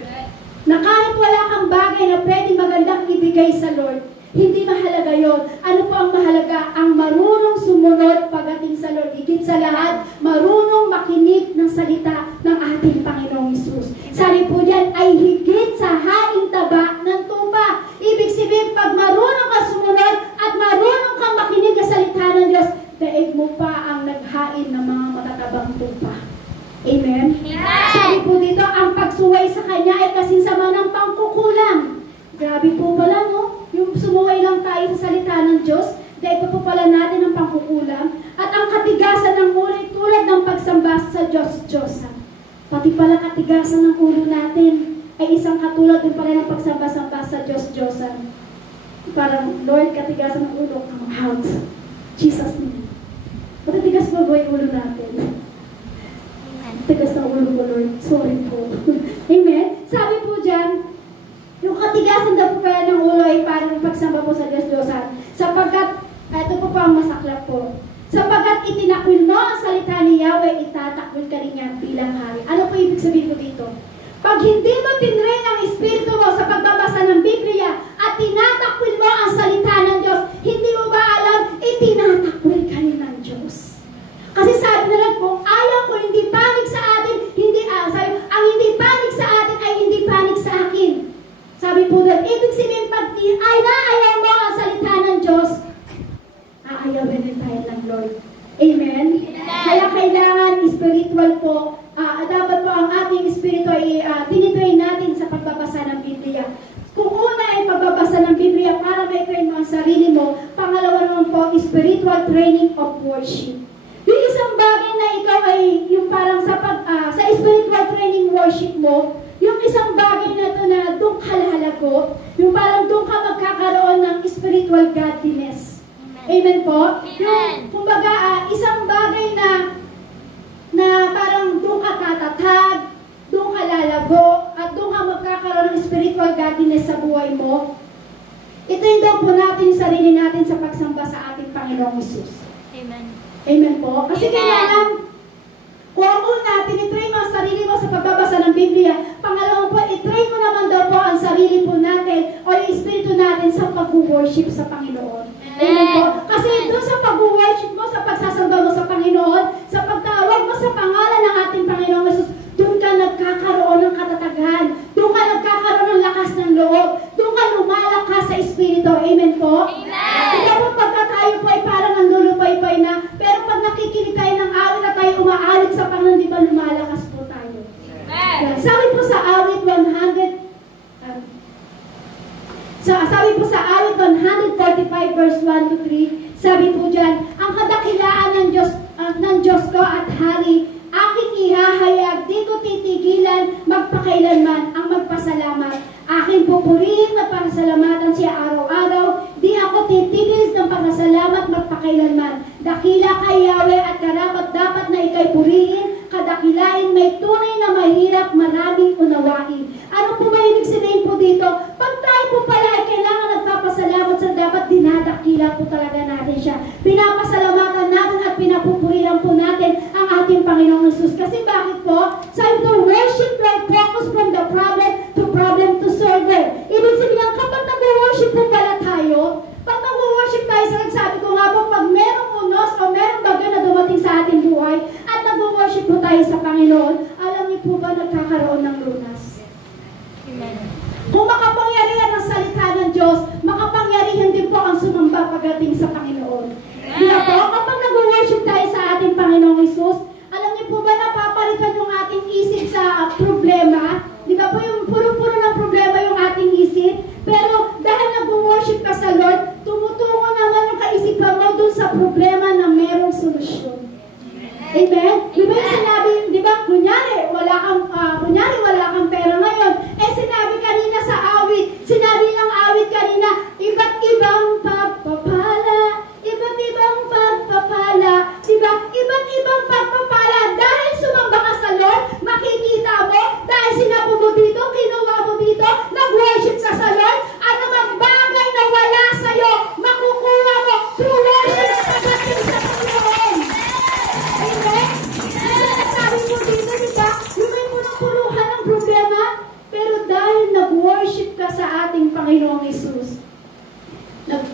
Na kahit wala kang bagay na pwedeng magandang ibigay sa Lord, hindi mahalaga yon. Ano po ang mahalaga? Ang marunong sumunod pagdating sa Lord. Higit sa lahat, marunong makinig ng salita ng ating Panginoong Hesus. Sabi po diyan ay higit sa haing taba ng tupa. Ibig sabihin, pag marunong ka sumunod at marunong kang makinig ng salita ng Diyos, daig mo pa ang naghain ng mga matatabang tupa. Amen? Amen. Sabi po dito, ang pagsuway sa Kanya ay kasinsama ng pangkukulang. Grabe po pala, no? Yung sumuway lang tayo sa salita ng Diyos, dahil po pala natin ang pangkukulang. At ang katigasan ng ulo tulad ng pagsamba sa Diyos-Diyosan. Pati pala katigasan ng ulo natin ay isang katulad din pala ng pagsamba-samba sa Diyos-Diyosan. Parang, Lord, katigasan ng ulo, come out. Jesus name. Matatigas pa ba yung ulo natin? Tigas ng ulo ko, Lord. Sorry po. Amen? Sabi po dyan, yung katigasan daw po pala ng ulo ay parang pagsamba po sa Diyos-Diyosan. Sapagkat, ito po ang masaklap po. Sapagkat itinakwil mo ang salita ni Yahweh, itatakwil ka rin niya bilang hari. Ano po ibig sabihin ko dito? Pag hindi mo tinrain ang espiritu mo sa pagbabasa ng Biblia at tinatakwil mo ang salita ng Diyos, hindi mo ba alam, itinatakwil ka rin ng Diyos. Kasi sabi na lang po, ayaw ko hindi panig sa atin, ang hindi panig sa atin ay hindi panig sa akin. Sabi po doon, ibig sabihin pag naayaw mo ang salita ng Diyos, aayawin din tayo ng Lord. Amen? Kaya kailangan spiritual po, dapat po ang ating espiritu ay tinitrain natin sa pagbabasa ng Biblia. Kung una ay pagbabasa ng Biblia para may train mo ang sarili mo, pangalawa naman po, spiritual training of worship. Yung isang bagay na ikaw ay yung parang sa spiritual training worship mo, yung isang bagay na ito na doon ka lalago, yung parang doon ka magkakaroon ng spiritual godliness. Amen po? Amen. Yung, kumbaga, isang bagay na parang doon ka tatatag, doon ka lalago, at doon ka magkakaroon ng spiritual godliness sa buhay mo. Ito yung daw po natin yung sarili natin sa pagsamba sa ating Panginoong Hesus. Amen. Amen po. Kasi kailangan, kung una, tinitrain mo ang sarili mo sa pagbabasa ng Biblia. Pangalawa po, itrain mo naman daw po ang sarili po natin o yung espiritu natin sa pag-worship sa Panginoon. Amen po. Kasi doon sa pag-worship mo, sa pagsasamba mo sa Panginoon, sa pagtawag mo sa pangalan ng ating Panginoong Hesus, doon ka nagkakaroon ng katatagan. Doon ka nagkakaroon ng lakas ng loob. Doon ka lumalakas sa espiritu. Amen po? Amen. Kaya po pagka tayo po ay parang nandulupay-pay na, pero pag nakikinig tayo ng awit na tayo umaalit sa Panginoon, di ba lumalakas po tayo? Amen. Sabi po sa awit 100, sabi po sa awit 145 verse 1 to 3, sabi po dyan, ang kadakilaan ng Diyos ko at hari, aking ihahayag, di ko titigilan magpakailanman ang magpasalamat Dakila kay Yahweh at karapat-dapat na ikay purihin, kadakilain, may tunay na mahirap, maraming unawain. Ano po ba ibig sabihin po dito? Pag tayo po pala ay kailangan nagpapasalamat sa dapat dinadakila po talaga natin siya. Pinapasalamatan natin at pinapupurihan po natin ang ating Panginoong Jesus. Kasi bakit po? Sabi ko, worship right focus from the problem to solver. Ibig sabihin, kapag nag-worship po pala tayo, pag nag-worship tayo, sabi ko nga po, pag merong unos o merong bagay na dumating sa ating buhay at nag-worship po tayo sa Panginoon, alam niyo po ba nagkakaroon ng lunas? Amen. Kung makapangyarihan ang salita ng Diyos, makapangyarihan din po ang sumamba pagdating sa Panginoon. Kaya po, kapag nag-worship tayo sa ating Panginoong Jesus, alam niyo po ba napapalitan yung ating isip sa problema? Di ba po yung puro-puro ng problema yung ating isip? Pero dahil nag-worship ka sa Lord, tumutungo naman yung kaisipan mo dun sa problema na merong solusyon. Amen? Di ba yung sinabi, di ba, kunyari wala kang pera ngayon. Sinabi kanina sa awit, sinabi ng awit kanina, iba't ibang pagpapala, iba't ibang pagpapala, di ba? Iba't ibang pagpapala. Dahil sumamba ka sa Lord, makikita mo, dahil sinabi mo dito, kinuha mo dito, nag-worship ka sa Lord, ano mang bagay na wala sa'yo, makukuha mo through worship sa pagdating sa Panginoon. Amen? Sabi mo dito, di ba? Yung may punong-punuhan ng problema, pero dahil nag-worship ka sa ating Panginoong Jesus,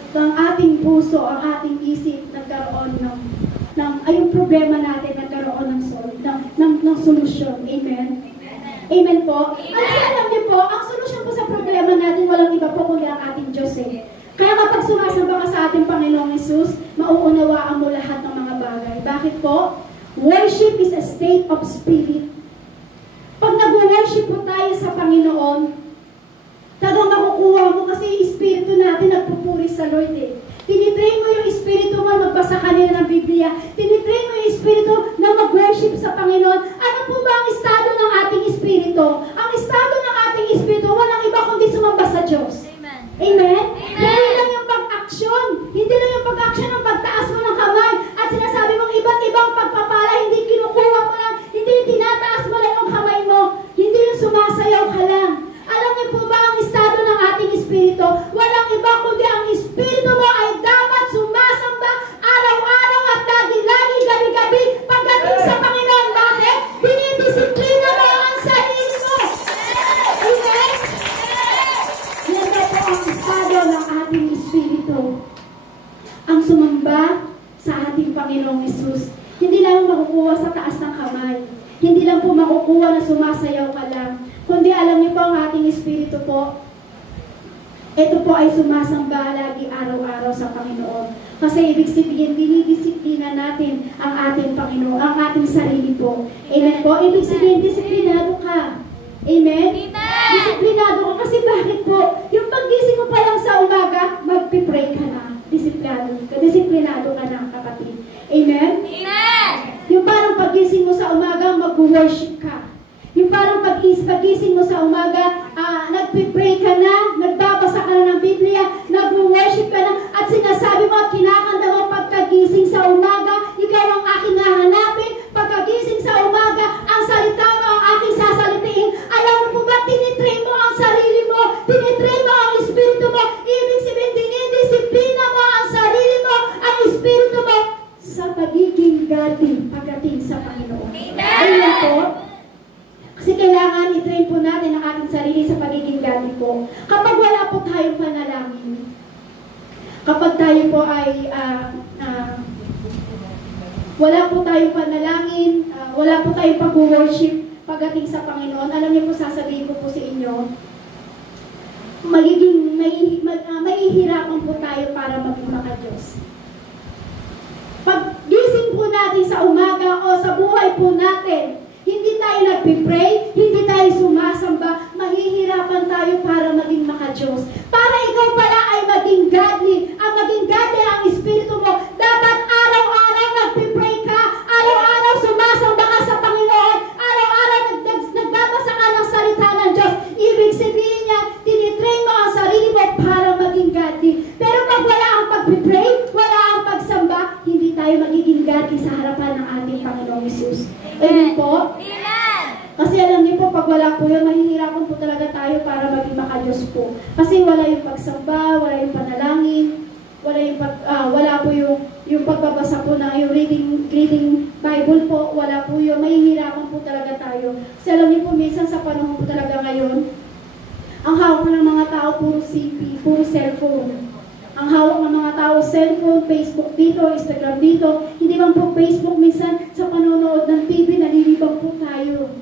ang ating puso, ang ating isip, nagkaroon yung problema natin, nagkaroon ng solusyon. Amen? Amen po? Alam niyo po, ang solusyon po sa problema natin, walang iba po kundi ang ating Diyos eh. Kaya kapag sumasamba ka sa ating Panginoong Jesus, mauunawaan mo lahat ng mga bagay. Bakit po? Worship is a state of spirit. Pag nag-worship po tayo sa Panginoon, talagang nakukuha mo kasi yung espiritu natin nagpupuri sa Lord eh. Tinitrain mo yung espiritu mo magbasa kanina ng Biblia. Tinitrain mo yung espiritu na mag-worship sa Panginoon. Ano po ba ang estado ng ating espiritu? Ang estado ng ating espiritu, walang iba kundi sumamba sa Diyos. Amen? Amen? Hindi lang yung pag-aksyon. Hindi lang yung pag-aksyon ng pagtaas mo ng kamay. At sinasabi mong iba't ibang pagpapala, hindi kinukuha mo lang, hindi tinataas mo lang yung kamay mo. Hindi yung sumasayaw ka lang. Alam niyo po ba ang estado ng ating espiritu? Walang iba kundi ang espiritu mo ay dapat sumasamba araw-araw at lagi-lagi, gabi-gabi pagdating sa Panginoon. Bakit? Dinidisiplina mo ang sarili mo. Amen? Yan na po ang estado ng ating espiritu. Ang sumamba sa ating Panginoong Jesus. Hindi lang makukuha sa taas ng kamay. Hindi lang po makukuha na sumasayaw ka lang. Kundi alam niyo po ang ating espiritu po, ito po ay sumasamba lagi araw-araw sa Panginoon. Kasi ibig sabihin, dinidisiplina natin ang ating Panginoon, ang ating sarili po. Amen po? Ibig sabihin, disiplinado ka. Amen? Disiplinado ka. Kasi bakit po? Yung paggising mo pa lang sa umaga, magpipray ka na. Disiplinado ka na, kapatid. Amen? Amen! Yung parang paggising mo sa umaga, mag-worship ka. Yung parang pag-gising mo sa umaga, nagpipray ka na, nagbabasa ka na ng Biblia, nag-worship ka na, at sinasabi mo at kinakanta mo pagkagising sa umaga, ikaw ang aking hahanapin, pagkagising sa umaga, ang salita mo ang aking sasalitiin. Alam mo po ba, tinitrain mo ang sarili mo, tinitrain mo ang espiritu mo, ibig sabihin, dinidisiplina mo ang sarili mo, ang espiritu mo, sa pagiging gati pagdating sa Panginoon. Amen po. Kasi kailangan i-train po natin ang ating sarili sa pagiging gati po. Kapag wala po tayong panalangin, kapag tayo po ay wala po tayong panalangin, wala po tayong pag-worship pagdating sa Panginoon, alam niyo po, sasabihin ko po sa inyo, mahihirapan po tayo para maging maka-Diyos. Pag gising po natin sa umaga o sa buhay po natin, hindi tayo nagpipray, hindi tayo sumasamba, mahihirapan tayo para maging maka-Diyos. Para ikaw pala ay maging godly, ang espiritu mo, dapat araw-araw nagpipray ka, araw-araw sumasamba ka sa Panginoon, araw-araw nagbabasa ka ng salita ng Diyos. Ibig sabihin niya, tinitrain mo ang sarili mo para maging godly. Pero pag wala ang pagpipray, wala ang pagsamba, hindi tayo magiging Diyos po. Kasi wala yung pagsamba, wala yung panalangin, wala po yung pagbabasa po na yung reading Bible po, wala po yun. Mahihirapan po talaga tayo. Kasi alam niyo po, minsan sa panahon po talaga ngayon, ang hawak ng mga tao puro CP, puro cellphone. Ang hawak ng mga tao, cellphone, Facebook dito, Instagram dito. Hindi man po Facebook, minsan sa panonood ng TV, nalilibang po tayo.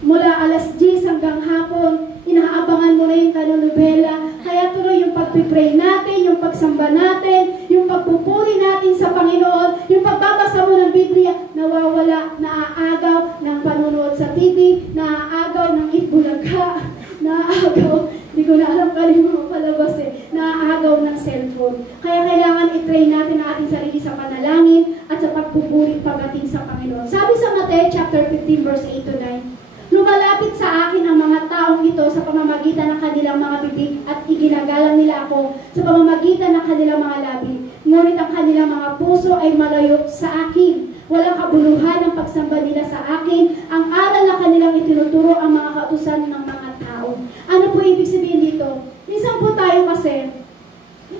Mula alas 10 hanggang hapon, inaabangan mo na yung telenovela. Kaya tuloy yung pagpipray natin, yung pagsamba natin, yung pagpupuri natin sa Panginoon, yung pagbabasa mo ng Biblia, nawawala, naaagaw ng panonood sa TV, naaagaw ng itbulaga, naaagaw, hindi ko na alam kanino mga palabas naaagaw ng cellphone. Kaya kailangan i-train natin ang ating sarili sa panalangin at sa pagpupuri pagdating sa Panginoon. Sabi sa Mateo chapter 15 verse 8 to 9, lumalapit sa akin ang mga taong ito sa pamamagitan ng kanilang mga bibig at iginagalang nila ako sa pamamagitan ng kanilang mga labi. Ngunit ang kanilang mga puso ay malayo sa akin. Walang kabuluhan ang pagsamba nila sa akin. Ang aral na kanilang itinuturo ang mga kautusan ng mga tao. Ano po ibig sabihin dito? Minsan po tayo kasi,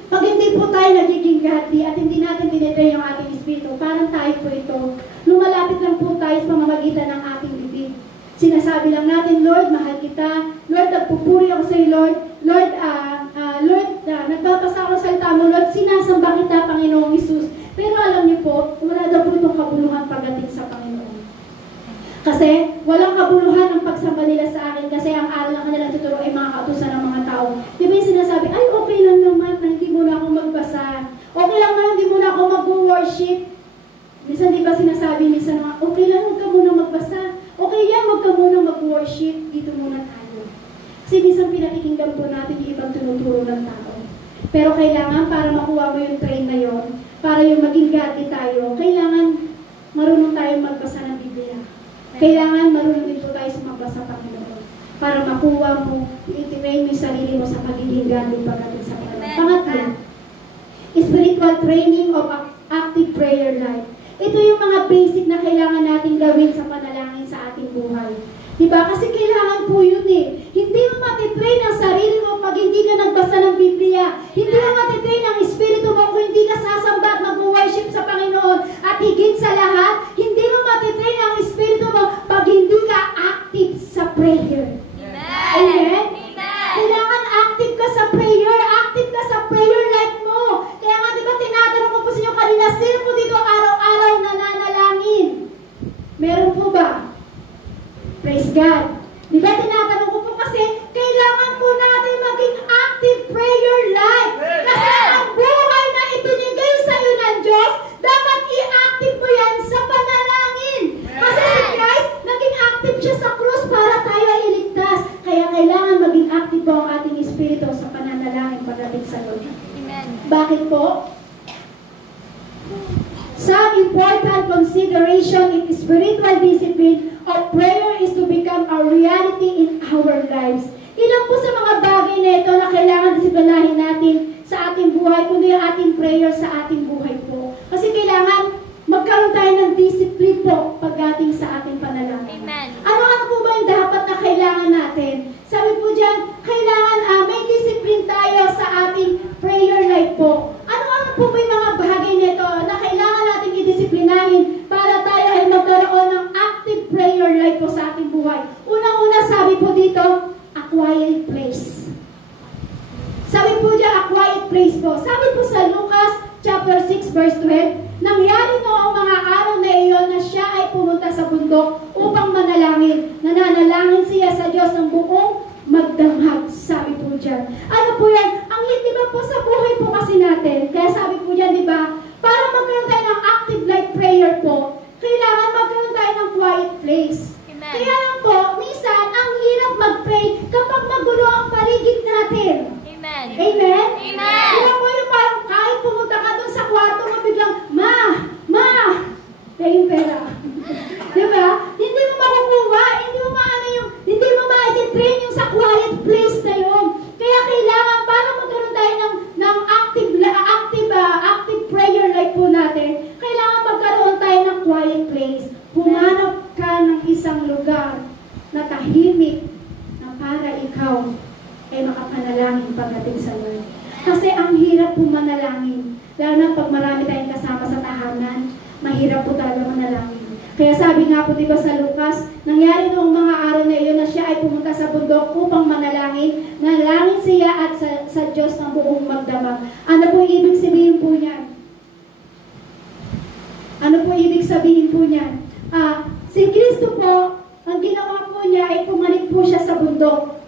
pag hindi po tayo nagiging godly at hindi natin tinitrain yung ating espiritu, parang tayo po ito, lumalapit lang po tayo sa pamamagitan ng ating bibig. Sinasabi lang natin, Lord, mahal kita. Lord, nagpupuri ako sa iyo, Lord. Lord, nagpapasa ako sa salita mo, Lord, sinasamba kita, Panginoong Hesus. Pero alam niyo po, wala daw po itong kabuluhan pagdating sa Panginoon. Kasi walang kabuluhan ang pagsamba nila sa akin kasi ang aral na kanilang tuturo ay mga kautusan ng mga tao. Di ba yung sinasabi, ay okay lang naman na hindi mo na ako magbasa. Okay lang naman, hindi mo na ako mag-worship. Minsan di ba sinasabi minsan naman, okay lang, huwag ka muna magbasa. Okay yan, huwag ka muna mag-worship. Dito muna tayo. Kasi minsan pinakikinggan po natin yung ibang tinuturo ng tao. Pero kailangan para makuha mo yung train na yon, para yung maging godly tayo, kailangan marunong tayo magbasa ng Biblia. Kailangan marunong din po tayo sumagbasa sa Panginoon para makuha mo, i-train mo yung sarili mo sa pagiging godly pagdating sa Panginoon. Pangatlo, spiritual training of active prayer life. Ito yung mga basic na kailangan natin gawin sa panalangin sa ating buhay. Diba? Kasi kailangan po yun eh. Hindi mo matitrain ang sarili mo pag hindi ka nagbasa ng Biblia. Hindi mo matitrain ang espiritu mo kung hindi ka sasamba at mag-worship sa Panginoon. At higit sa lahat, hindi mo matitrain ang espiritu mo pag hindi ka active sa prayer. Amen? Kailangan active ka sa prayer. Active ka sa prayer life mo. Kaya nga diba tinatanong ko po sa inyo kanina, sino po dito araw-araw nananalangin? Meron po ba? Praise God. Diba tinatanong ko po kasi kailangan po natin maging active prayer life. Kasi ang buhay na ibinigay sa iyo ng Diyos, dapat i-active mo yan sa panalangin. Kasi si Christ, naging active siya sa krus para tayo ay iligtas. Kaya kailangan maging active po ang ating espiritu sa pananalangin pagdating sa Lord. Amen. Bakit po? Some important consideration in spiritual discipline of prayer is to become a reality in our lives. Ilan po sa mga bagay na ito na kailangan disiplinahin natin sa ating buhay, kundi ang ating prayer sa ating buhay po. Kasi kailangan magkaroon tayo ng discipline po pagdating sa ating panalangin. Amen. Ano po ba yung dapat na kailangan natin? Sabi po dyan, kailangan may discipline tayo sa ating prayer life po. Ano po ba yung mga bagay nito na kailangan natin i-disiplinahin para tayo ay magkaroon ng active prayer life po sa ating buhay? Unang-una sabi po dito, a quiet place. Sabi po dyan, a quiet place po. Sabi po sa Lucas chapter 6 verse 12, nangyari noong mga araw na iyon na siya ay pumunta sa bundok upang manalangin. Nananalangin siya sa Diyos ng buong magdanghag, sabi po dyan. Ano po yan? Ang hindi ba po sa buhay po kasi natin, kaya sabi po dyan, di ba, para magkaroon tayo ng active life prayer po, kailangan magkaroon tayo ng quiet place. Amen. Kaya lang po, minsan, ang hirap mag-pray kapag magulo ang paligid natin. Amen. Amen? Amen. Kaya po yung parang kahit pumunta ka doon sa kwarto mo biglang, kaya yung pera. Diba? Hindi mo makukuha, hindi mo ma-train yung sa quiet place na yun. Kaya kailangan, para magkaroon tayo ng active prayer panalangin pagdating sa Lord. Kasi ang hirap po manalangin. Lalo na pag marami tayong kasama sa tahanan, mahirap po talaga manalangin. Kaya sabi nga po diba sa Lucas, nangyari noong mga araw na iyon na siya ay pumunta sa bundok upang manalangin, nalangin siya at sa Diyos ng buong magdamag. Ano po ibig sabihin po niyan? Ano po ibig sabihin po niyan? Si Kristo po, ang ginawa po niya ay pumalik po siya sa bundok.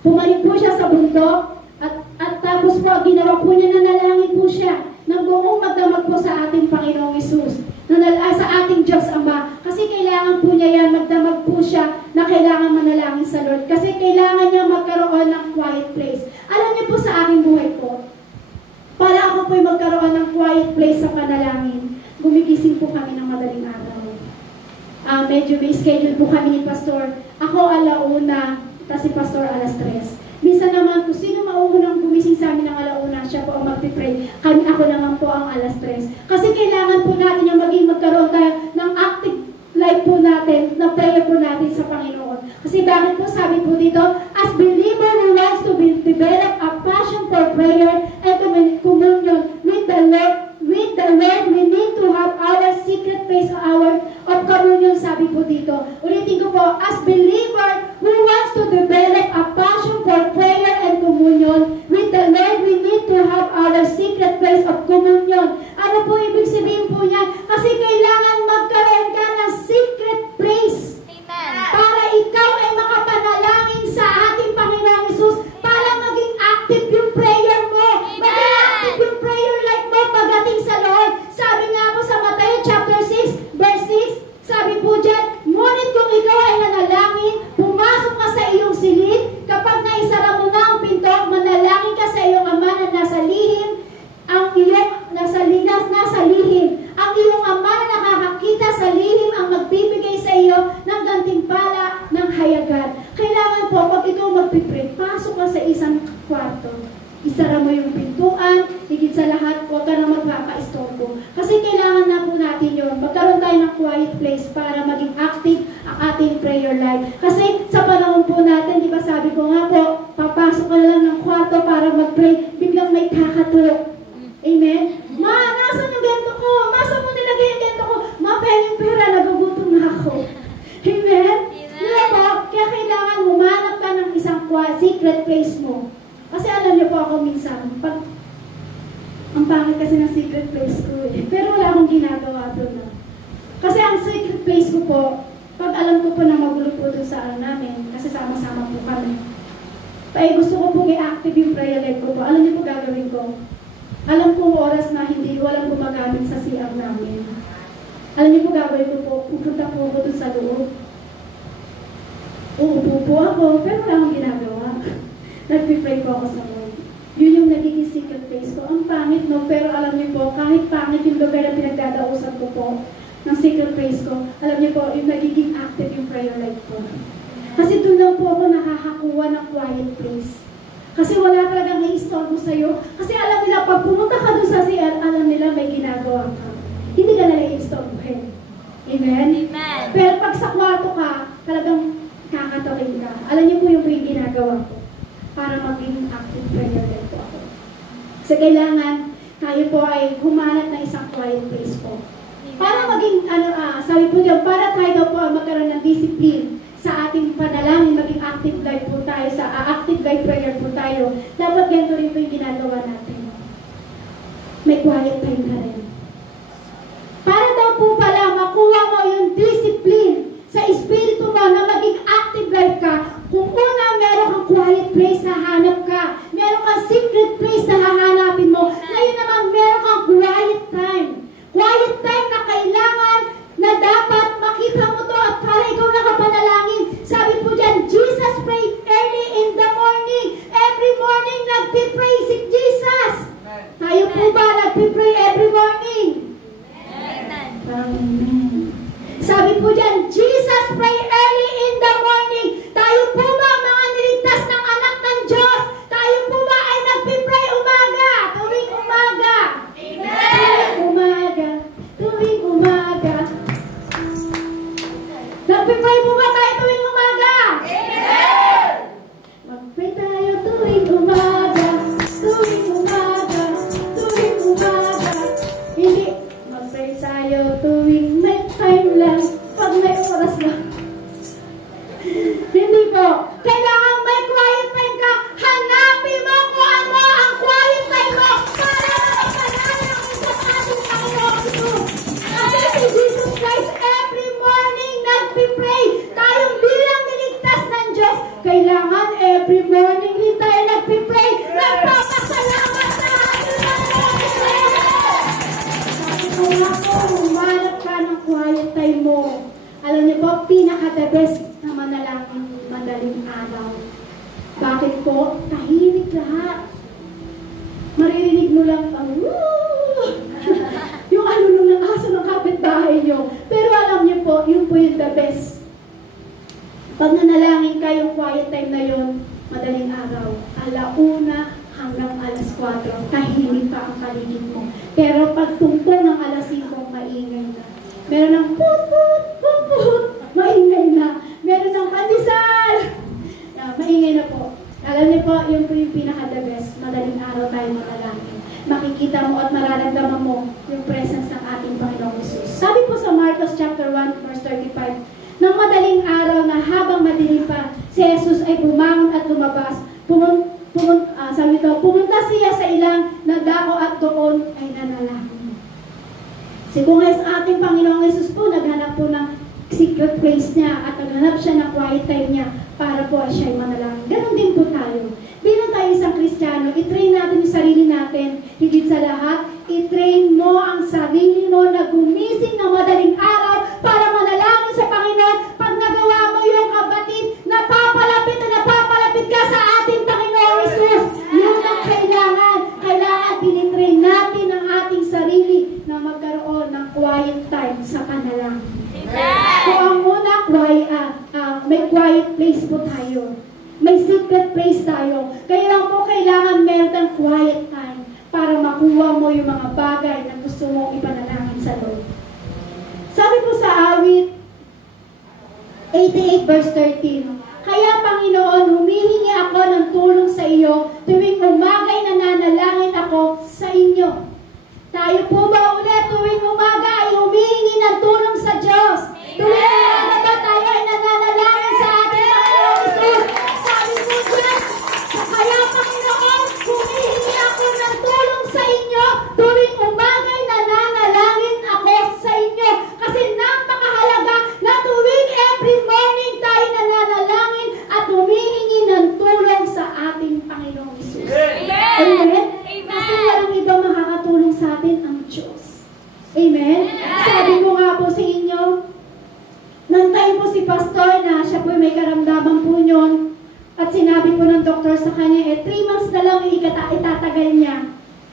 Pumalik po siya sa bundok at tapos po ginawa po niya na nalangin po siya ng buong magdamag po sa ating Panginoong Hesus. Sa ating Diyos Ama. Kasi kailangan po niya yan, magdamag po siya na kailangan manalangin sa Lord. Kasi kailangan niya magkaroon ng quiet place. Alam niyo po sa aking buhay po, para ako po magkaroon ng quiet place sa panalangin, gumigising po kami ng madaling araw. Medyo may schedule po kami ni Pastor. Ako alauna, tapos si Pastor alas 3. Minsan naman, kung sino mauunang gumising sa amin ng alauna, siya po ang magpipray. Ako naman po ang alas 3. Kasi kailangan po natin yung magkaroon tayo ng active life po natin, na prayer po natin sa Panginoon. Kasi bakit po sabi po dito, as believer who wants to develop a passion for prayer and communion with the Lord, we need to have our secret place of communion, sabi po dito. Ulitin ko po, as believer who wants to develop a passion for prayer and communion with the Lord, we need to have our secret place of communion. Ano po ibig sabihin po niya? Kasi kailangan magkaroon ka ng secret place. Amen. Para ikaw ay makapanalangin sa ating Panginoong Hesus, para maging active yung prayer mo. Maging active yung prayer life mo pagdating sa Lord. Sabi nga po sa Matthew chapter 6, verse 6, sabi po dyan, ngunit kung ikaw ay nanalangin, pumasok ka sa iyong silid, kapag naisara mo na ang pinto, manalangin ka sa iyong Ama na nasa lihim, ang iyong nasa lihim. Ang iyong Ama na nakakakita sa lihim ang magbibigay sa iyo ng gantimpala ng hayagan. Kailangan po, pag ikaw magpipray, pasok ka sa isang kwarto. Isara mo yung pintuan, higit sa lahat, huwag ka na magpapa-istorbo. Kasi kailangan na po natin yun. Magkaroon tayo ng quiet place para maging active ang ating prayer life. Kasi sa panahon po natin, di ba sabi ko nga po, papasok ka na lang ng kwarto para mag-pray, biglang may kakatok. Amen? Ma, nasan yung ganito ko? Masan mo nilagay yung ganito ko? Ma, penging pera, nagugutom na ako. Amen? Diba po? Kaya kailangan humanap ka ng isang secret place mo. Kasi alam niyo po ako minsan, ang pangit kasi ng secret place ko eh. Pero wala akong ginagawa doon. Kasi ang secret place ko po, pag alam ko po na magulo po doon sa namin, kasi sama-sama po kami. Ay gusto ko po i-active yung prayer life ko po. Alam niyo po gagawin ko? Alam kong oras na hindi walang gumagamit sa CR namin. Alam niyo po gagawin ko po, pupunta po ako doon sa loob. Uupo po ako, pero wala akong ginagawa. Nagpipray po ako sa Lord. Yun yung nagiging secret place ko. Ang pangit, no? Pero alam niyo po, kahit pangit yung lugar na pinagdadausan ko po ng secret place ko, alam niyo po, yung nagiging active yung prayer life ko. Kasi doon lang po ako nakakakuha ng quiet place. Kasi wala talagang i-install ko sa'yo. Kasi alam nila, pag pumunta ka doon sa CR, alam nila may ginagawa ka. Hindi ka nila i-install ko. Amen? Amen? Pero pag sa kwarto ka, talagang kakatokin ka. Alam niyo po yung ginagawa ko para maging active prayer life po ako. Kasi kailangan, tayo po ay humanap ng isang quiet place po. Para maging, sabi po diyan, para tayo po magkaroon ng discipline sa ating panalangin, maging active life po tayo, sa active life prayer po tayo, dapat ganito rin po yung ginagawa natin. May quiet time ka rin. Para daw po pala makuha mo yung discipline sa espiritu mo na maging active life ka, kung una meron kang quiet place na hanap ka, meron kang secret place na hahanapin mo, ngayon naman meron kang quiet time. Quiet time na kailangan na dapat makita mo to at para ikaw nakapanalangin. Sabi po dyan, Jesus prayed early in the morning. Every morning nagpipray si Jesus. Tayo po ba nagpipray every morning? Amen. Sabi po dyan, Jesus pray early in the morning. Tayo po ba mga niligtas ng anak ng Diyos? Tayo po ba ay nagpipray umaga? tahimik lahat. Maririnig mo lang ang yung alulong ng aso ng kapitbahay nyo. Pero alam niyo po, yun po yung the best. Pag nanalangin ka, yung quiet time na yun, madaling araw, 1:00 hanggang 4:00, tahimik pa ang paligid mo. Pero pag tungkol ng 5:00, maingay na. Meron ng put-put, put-put, maingay na. Meron ng pandesal, maingay na po. Alam niyo po, yun po yung pinaka-the best. Madaling araw tayo manalangin. Makikita mo at mararamdaman mo yung presence ng ating Panginoong Hesus. Sabi po sa Marcos chapter 1, verse 35, nang madaling araw na habang madilim pa, si Jesus ay bumangon at lumabas. Pumunta siya sa ilang nagdako at doon ay nanalangin. Kung sa ating Panginoong Hesus po, naghanap po ng secret place niya at naghanap siya ng quiet time niya para po siya ay manalangin. Ganon din po tayo. Bilang tayo isang Kristiyano, i-train natin yung sarili natin. Higit sa lahat, i-train mo ang sarili mo na gumising ng madaling araw para manalangin sa Panginoon. Pag nagawa mo yung kapatid, napapalapit ka sa ating Panginoong Hesus. Yun ang kailangan. Kailangan tinitrain natin ang ating sarili na magkaroon ng quiet time sa panalangin. Kung ang una, may quiet place po tayo. May secret place tayo. Kaya lang po kailangan meron ng quiet time para makuha mo yung mga bagay na gusto mong ipanalangin sa Lord. Sabi po sa awit 88 verse 13, kaya Panginoon, humihingi ako ng tulong sa iyo tuwing umaga'y nananalangin ako sa inyo. Tayo po ba ulit tuwing umaga ay humihingi ng tulong sa Diyos? Tuwing umaga ba tayo ay nananalangin sa ating Panginoong Hesus? Sabi po dyan, kaya Panginoon, humihingi ako ng tulong sa inyo tuwing umaga ay nananalangin ako sa inyo. Kasi napakahalaga na tuwing every morning tayo nananalangin at humihingi ng tulong sa ating Panginoong Hesus. Amen? Kasi walang ibang makakatulong sa atin ang Diyos. Amen? Sabi ko nga po sa inyo, nantayin po si pastor na siya po may karamdaman po yun at sinabi po ng doktor sa kanya, 3 months na lang itatagal niya.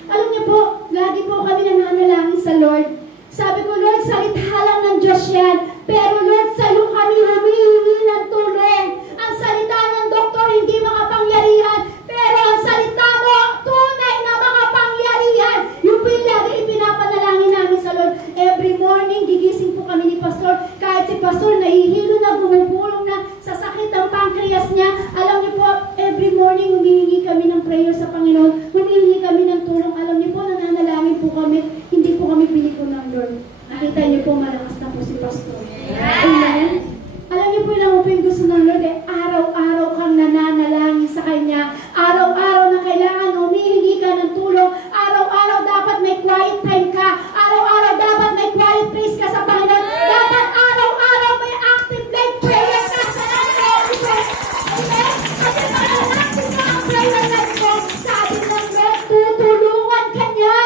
Alam niyo po, lagi po kami nananalangin sa Lord. Sabi ko, Lord, salita lang ng Diyos yan. Pero Lord, sa iyo kami humihingi ng tulong. Ang salita ng doktor hindi makapangyarihan. Pero ang salita mo, tunay na makapangyarihan. Yung lagi ipinapanalangin namin sa Lord. Every morning, gigising po kami ni pastor. Kahit si pastor nahihilo na, bumubulong na sa sakit ng pancreas niya. Alam niyo po, every morning humihingi kami ng prayer sa Panginoon. Humihingi kami ng tulong. Alam niyo po, nananalangin po kami. Hindi po kami piliko ng Lord. Nakita niyo po, malakas na po si pastor. Amen? Alam niyo po lang po yung gusto ng Lord, araw-araw kang nananalangin sa Kanya. Araw-araw na kailangan humihingi ka ng tulong. Araw-araw dapat may quiet time ka. Araw-araw dapat may quiet place ka sa Panginoon. Dapat araw-araw may active life prayer ka sa Panginoon. Amen? Kasi pag-active ka ang prayer life mo, sabi ng Lord, tutulungan ka niya.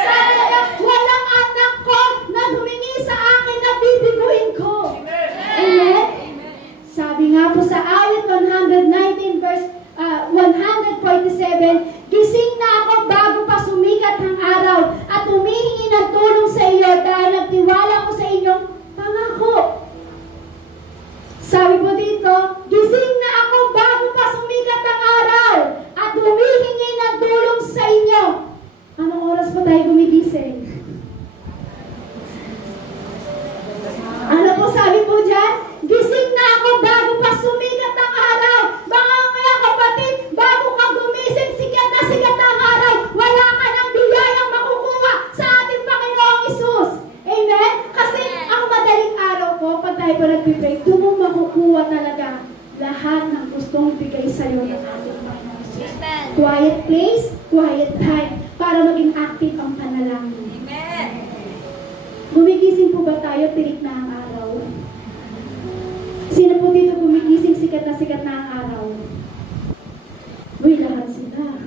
Sabi na, walang anak ko na humingi sa akin na bibiguin ko. Amen? Sabi nga po sa awit 119 verse 147, gising na ako bago pa sumikat ang araw at humihingi ng tulong sa iyo dahil nagtiwala ko sa inyong pangako. Sabi po dito, gising na ako bago pa sumikat ang araw at humihingi ng tulong sa inyo. Anong oras pa tayo gumigising? Ano po sabi po dyan? Gising na ako bago pa sumikat ang araw. Baka mga kapatid, bago ka gumising, sikat ang araw. Wala ka ng biyayang makukuha sa ating Panginoong Hesus. Amen? Kasi ang madaling araw po, pag tayo po nagpipray, doon mo makukuha talaga lahat ng gustong bigay sa iyo ng ating Panginoong Hesus. Quiet place, quiet time, para maging active ang panalangin. Amen. Gumigising po ba tayo, tirik na ang araw? Sino po dito gumigising, sikat na ang araw? Uy, lahat sila.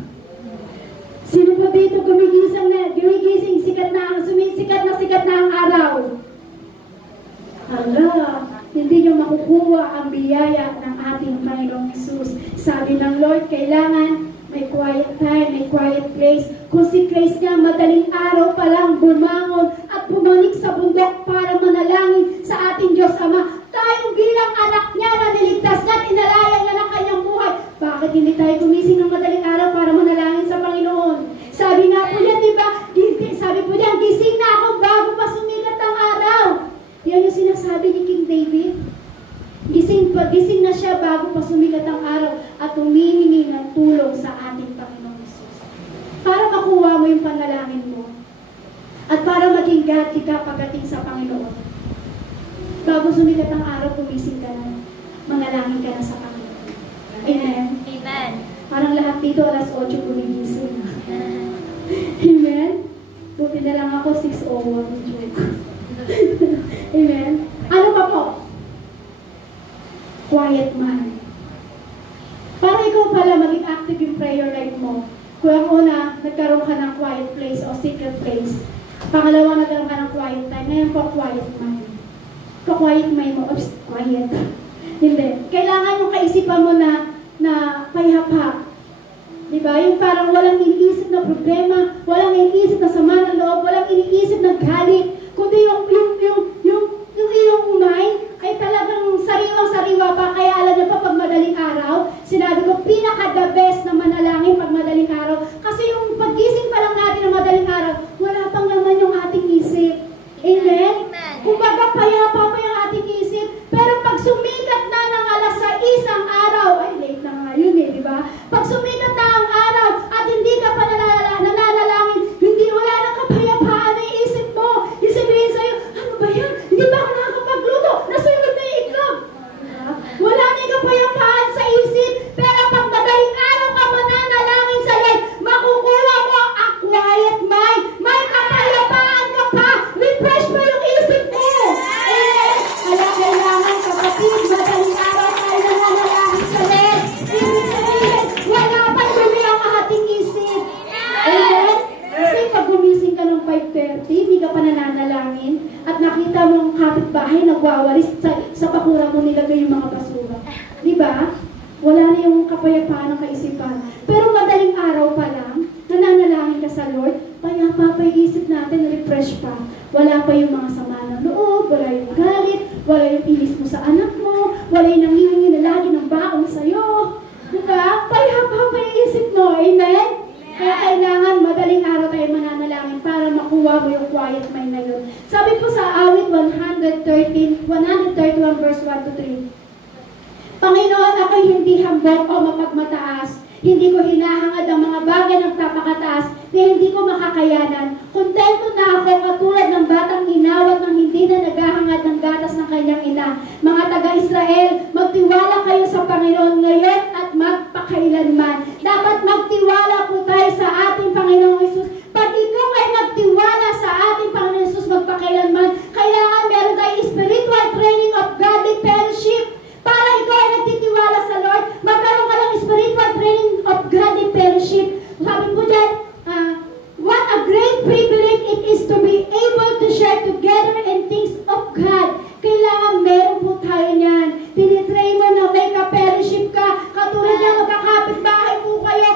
Sino po dito gumigising, sikat na ang araw? Hala, hindi nyo makukuha ang biyaya ng ating Panginoong Hesus. Sabi ng Lord, kailangan may quiet time, may quiet place. Kung si Grace niya madaling araw pa lang bumangon at bumalik sa bundok para manalangin sa ating Diyos Ama, tayo bilang anak niya na niligtas niya at inalaya niya ng kanyang buhay, bakit hindi tayo gumising ng madaling araw para manalangin sa Panginoon? Sabi nga po yan, di ba? Sabi po yan, gising na ako bago pa sumikat ang araw. Yan yung sinasabi ni King David. Gising na siya bago pa sumikat ang araw at humihingi ng tulong sa ating Panginoong Hesus. Para makuha mo yung panalangin mo at para maging godly ka pagdating sa Panginoon. Bago sumikat ang araw, gumising ka na. Manalangin ka na sa Panginoon. Amen? Amen. Parang lahat dito alas 8 gumigising. Amen? Buti na lang ako 6:01. Amen? Ano pa po? Quiet man. Para ikaw pala maging active yung prayer life mo. Kung ang una, nagkaroon ka ng quiet place o secret place. Pangalawa, nagkaroon ka ng quiet time. Ngayon po, quiet mind. Ka-quiet mind mo, oops, quiet. Hindi. Kailangan yung kaisipan mo na payapa. Diba? Yung parang walang iniisip na problema, walang iniisip na sama ng loob, walang iniisip na galit, kundi yung iyong mind ay talagang sariwang-sariwa pa. Kaya alam niyo pa, pag madaling araw, sinabi ko, pinaka-the best na manalangin pag madaling araw. Kasi yung paggising pa lang natin ng madaling araw, wala pang naman yung ating isip. Amen? Kumbaga, payapa pa yung ating isip. Pero pag sumikat na ng alas 6 ang araw, ay late na nga yun di ba? Pag sumikat na ang araw at hindi ka pa nananalangin, hindi wala nang kapayapaan na isip mo. Isipin sa'yo, ano ba yan? Hindi ba ako nakakapagluto? Nasunog na yung itlog. Wala na yung kapayapaan sa isip. Pero pag madaling araw ka mananalangin sa Lord, makukuha mo ang quiet mind. May kapayapaan ka pa. Refresh mo yung isip mo. Kailangan kapatid, madaling araw tayo nananalangin sa Lord. Ibig sabihin, wala pang dumi ang ating isip. Amen? Kasi pag gumising ka ng 5:30, hindi ka pa nananalangin, at nakita mo ang kapitbahay nagwawalis sa pakura mo nilagay yung mga basura. Di ba? Wala na yung kapayapaan ng kaisipan. Pero madaling araw pa lang, nananalangin ka sa Lord, payapa pa yung isip natin, refresh pa. Wala pa yung mga sama ng loob, wala yung galit, wala yung inis mo sa anak mo, wala yung nangihingi na lagi ng baon sa'yo. Diba? Payapa pa yung isip mo. Amen? Kaya kailangan madaling araw tayo mananalangin para makuha mo yung quiet mind na yun. Sabi po sa awit 131 verse 1 to 3. Panginoon, ako'y hindi hambog o mapagmataas. Hindi ko hinahangad ang mga bagay ng tapakataas na hindi ko makakayanan. Kontento na ako katulad ng batang inawat ng hindi na naghahangad ng gatas ng kanyang ina. Mga taga-Israel, magtiwala kayo sa Panginoon ngayon at magpakailanman. Dapat magtiwala po tayo sa ating Panginoong Hesus. Pag ikaw ay magtiwala sa ating Panginoong Hesus magpakailanman, kailangan meron tayong spiritual training of godly fellowship. Para ikaw ay nagtitiwala sa Lord, magkaroon ka ng spiritual training of godly fellowship. Sabi po dyan, what a great privilege it is to be able to share together in things of God. Kailangan meron po tayo niyan. Tinitray mo na may ka-fellowship ka, katulad na magkakapit bahay po kayo,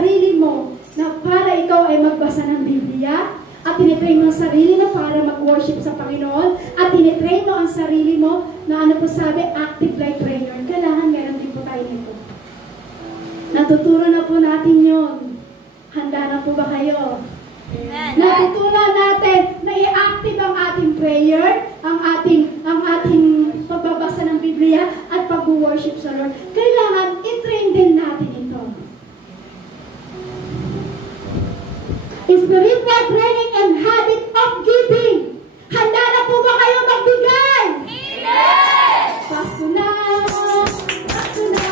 sarili mo na para ikaw ay magbasa ng Biblia, at tinitrain mo ang sarili mo para mag-worship sa Panginoon, at tinitrain mo ang sarili mo na ano po sabi, active life trainer. Kailangan meron din po tayo nito. Natuturo na po natin yon. Handa na po ba kayo? Amen. Natutunan natin na i-active ang ating prayer, ang ating pagbabasa ng Biblia at pag-worship sa Lord. Kailangan i-train din natin ito. Spiritual training and habit of giving. Handa na po ba kayo magbigay? Amen. Pasko na! Pasko na!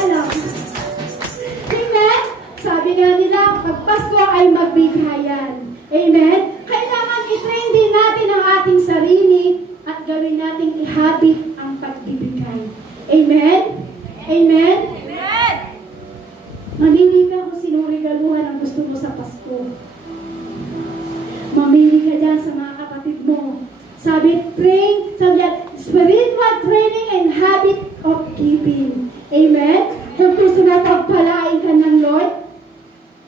Alam. Amen? Sabi nga nila, pag Pasko ay magbigayan. Amen? Kailangan i-train din natin ang ating sarili at gawin natin i-habit ang pagbibigay. Amen? Amen? Amen. Mamili ka kung sinong regaluhan ang gusto mo sa Pasko. Mamili ka dyan sa mga kapatid mo. Sabi yan, spiritual training and habit of giving. Amen? Kung gusto mo pagpalain ka ng Lord,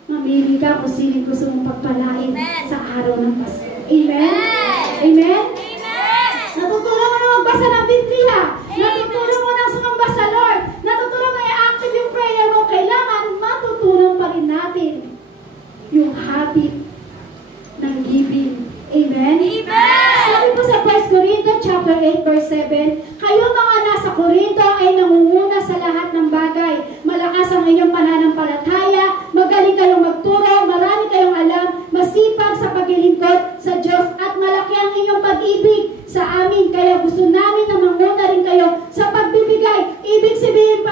mamili ka kung sino gusto mong pagpalain sa araw ng Pasko. Amen? Amen? Amen. Natutunan mo na magbasa ng Biblia. Natutunan mo na sumamba sa Lord. Natutunan mo na i-active yung prayer mo. Kailangan matutunan pa rin natin yung habit ng giving. Amen? Amen. Sabi po sa 1 Corinthians chapter 8 verse 7, kayo mga nasa Corinto ay nangunguna sa lahat ng bagay. Malakas ang inyong pananampalataya, magaling kayong magturo, marami kayong alam, masipag sa paglilingkod sa Diyos, at malaki ang inyong pag-ibig sa amin. Kaya gusto namin na manguna rin kayo sa pagbibigay. Ibig sabihin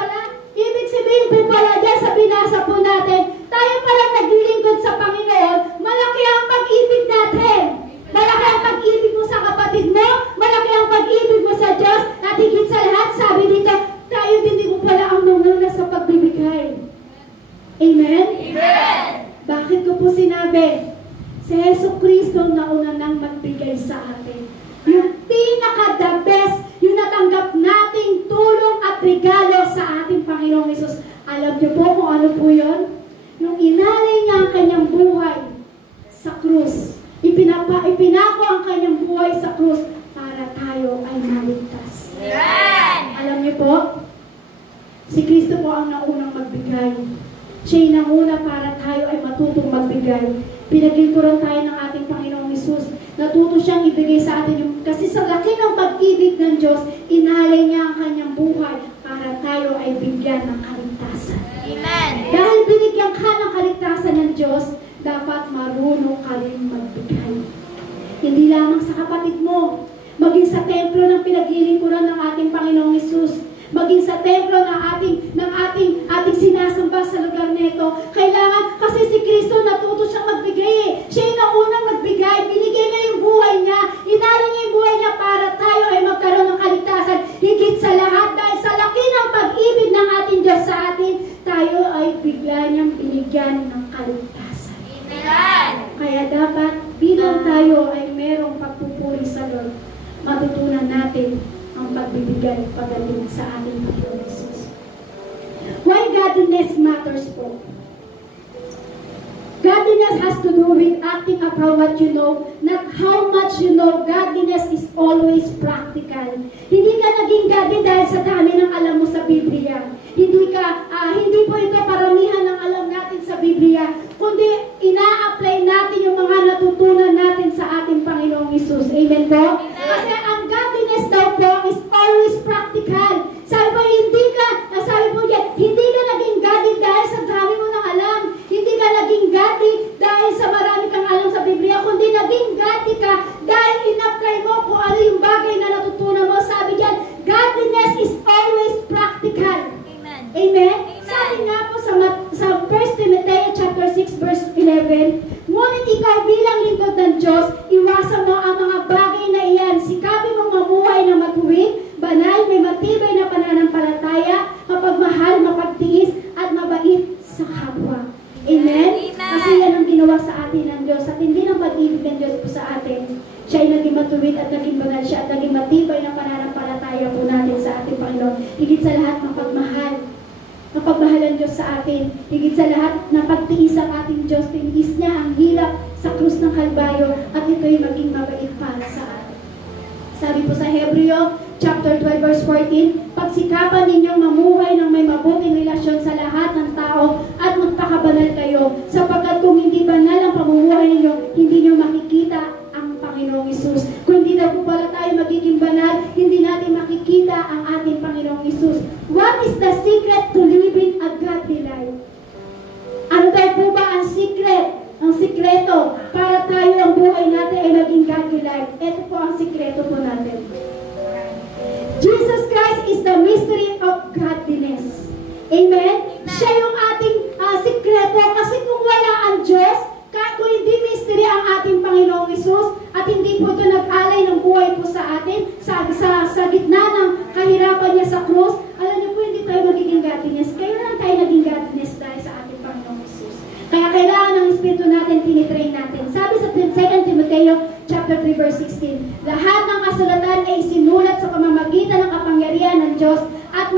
po pala dyan sa binasa po natin, tayo palang naglilingkod sa Panginoon, malaki ang pag-ibig natin. Malaki ang pag-ibig mo sa kapatid mo, malaki ang pag-ibig mo sa Diyos, at higit sa lahat, sabi dito, tayo din mo pala ang manguna sa pagbibigay. Amen? Amen. Bakit ko po sinabi? Si Yesu Cristo na una nang magbigay sa atin. Yung pinaka-the best, yung natanggap nating tulong at regalo sa ating Panginoong Hesus. Alam niyo po kung ano po yun? Nung inalay niya ang kanyang buhay sa krus, ipinako ang kanyang buhay sa krus para tayo ay maligtas. Amen. Alam niyo po, si Kristo po ang naunang magbigay. Siya'y nauna para tayo ay matutong magbigay. Pinaglingkuran tayo ng ating Panginoong Hesus. Natuto siyang ibigay sa atin yung, kasi sa laki ng pag-ibig ng Diyos, inalay niya ang kanyang buhay para tayo ay bigyan ng kaligtasan. Amen. Dahil binigyan ka ng kaligtasan ng Diyos, dapat marunong ka rin magbigay. Hindi lamang sa kapatid mo, maging sa templo ng pinaglilingkuran ng ating Panginoong Hesus, maging sa templo ng ating sinasamba sa lugar nito. Kailangan, kasi si Kristo natuto siyang magbigay. Siya yung naunang magbigay. Binigay niya yung buhay niya. Inalay niya yung buhay niya para tayo ay magkaroon ng kaligtasan. Higit sa lahat, dahil sa laki ng pag-ibig ng ating Diyos sa atin, tayo ay binigyan ng kaligtasan. Amen. Kaya dapat, bilang tayo ay merong pagpupuri sa Lord, matutunan natin ang pagbibigay pagdating sa ating Panginoon Hesus. Why godliness matters po? Godliness has to do with acting upon what you know, not how much you know. Godliness is always practical. Hindi ka naging godly dahil sa dami ng alam mo sa Biblia. Hindi po ito paramihan ng alam natin sa Biblia, kundi ina-apply natin yung mga natutunan natin sa ating Panginoong Hesus. Amen po? Kasi ang godliness daw po is always practical. Sabi po yan, hindi ka naging godly dahil sa dami mo ng alam. Hindi ka naging godly dahil sa marami kang alam sa Biblia, kundi naging godly ka dahil in-apply mo kung ano yung bagay na natutunan mo. Sabi diyan, godliness is always practical. Amen. Amen? Amen. Sabi pagmahal ng Diyos sa atin. Higit sa lahat, napagtiis ang ating Diyos. Tinis niya ang hirap sa krus ng Kalbaryo at ito'y maging mabait para sa atin. Sabi po sa Hebreo, chapter 12, verse 14, pagsikapan ninyong mamuhay ng may mabuting relasyon sa lahat ng tao at magpakabanal kayo, sapagkat kung hindi banal ang pamumuhay ninyo, hindi nyo makikita ang Panginoong Hesus. Kung hindi na po pala tayo magiging banal, hindi natin makikita ang ating Panginoong Hesus. What is the secret to living a godly life? Ano daw po ba ang secret? Ang sikreto para tayo ang buhay natin ay maging godly life. Ito po ang sikreto po natin. Jesus Christ is the mystery of godliness. Amen? Siya yung ating sikreto kasi kung wala ang Diyos, kung hindi mystery ang ating Panginoong Hesus at hindi po ito nag-alay ng buhay po sa atin sa gitna ng kahirapan niya sa krus, alam niyo po hindi tayo magiging godliness. Kaya lang tayo naging godliness dahil sa ating Panginoong Hesus. Kaya kailangan ng Espiritu natin, tinitrain natin. Sabi sa 2 Timoteo chapter 3 verse 16, lahat ng kasulatan ay isinulat sa pamamagitan ng kapangyarihan ng Diyos at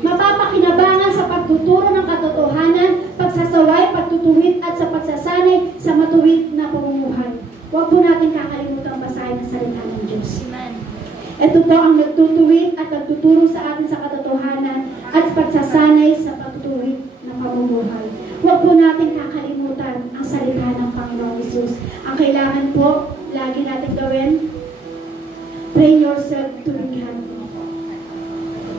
mapapakinabangan sa pagtuturo ng katotohanan, pagsasaway, pagtutuwid at sa pagsasanay sa matuwid na pamumuhay. Huwag po natin kakalimutan basahin ang salita ng Diyos. Amen. Ito po ang nagtutuwid at nagtuturo sa atin sa katotohanan at pagsasanay sa pagtutuwid na pamumuhay. Huwag po natin kakalimutan ang salita ng Panginoong Hesus. Ang kailangan po, lagi natin gawin, train yourself to be godly.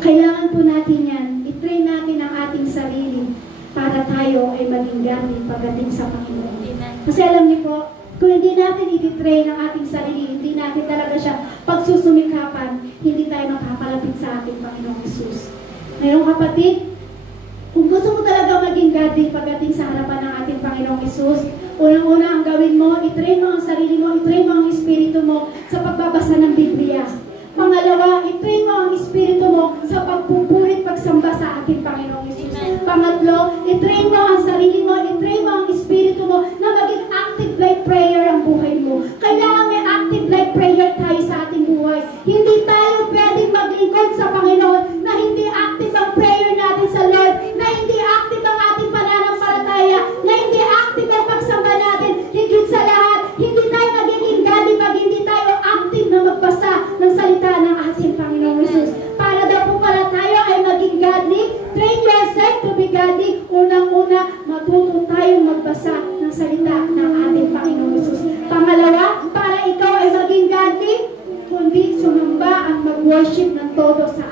Kailangan po natin yan, i-train natin ang ating sarili para tayo ay maging godly pagdating sa Panginoon. Amen. Kasi alam niyo po, kung hindi natin i-train ang ating sarili, hindi natin talaga siya pagsusumikapan, hindi tayo makapalapit sa ating Panginoong Hesus. Ngayon kapatid, kung gusto mo talaga maging godly pagdating sa harapan ng ating Panginoong Hesus, unang-una ang gawin mo, i-train mo ang sarili mo, i-train mo ang espiritu mo sa pagbabasa ng Biblia. Pangalawa, i-train mo ang espiritu mo sa pagpupulit, pagsamba sa ating Panginoong Hesus. Pangatlo, i-train mo ang sarili mo, i-train mo ang espiritu mo na maging active like prayer ang buhay mo. Kailangan may active like prayer tayo sa ating buhay. Hindi tayo pwedeng maglingkod sa Panginoon na hindi active ang prayer natin sa Lord, na hindi active ang ating pananampalataya, na hindi active ang pagsamba natin. Higit sa lahat, hindi tayo magiging godly pag hindi tayo active na magbasa ng salita ng ating Panginoong Hesus. Para daw po pala tayo ay maging godly, train yourself to be godly. Unang-una, matuto tayong magbasa ng salita ng ating Panginoong Hesus. Pangalawa, para ikaw ay maging godly, kundi sumamba ang mag-worship ng todo sa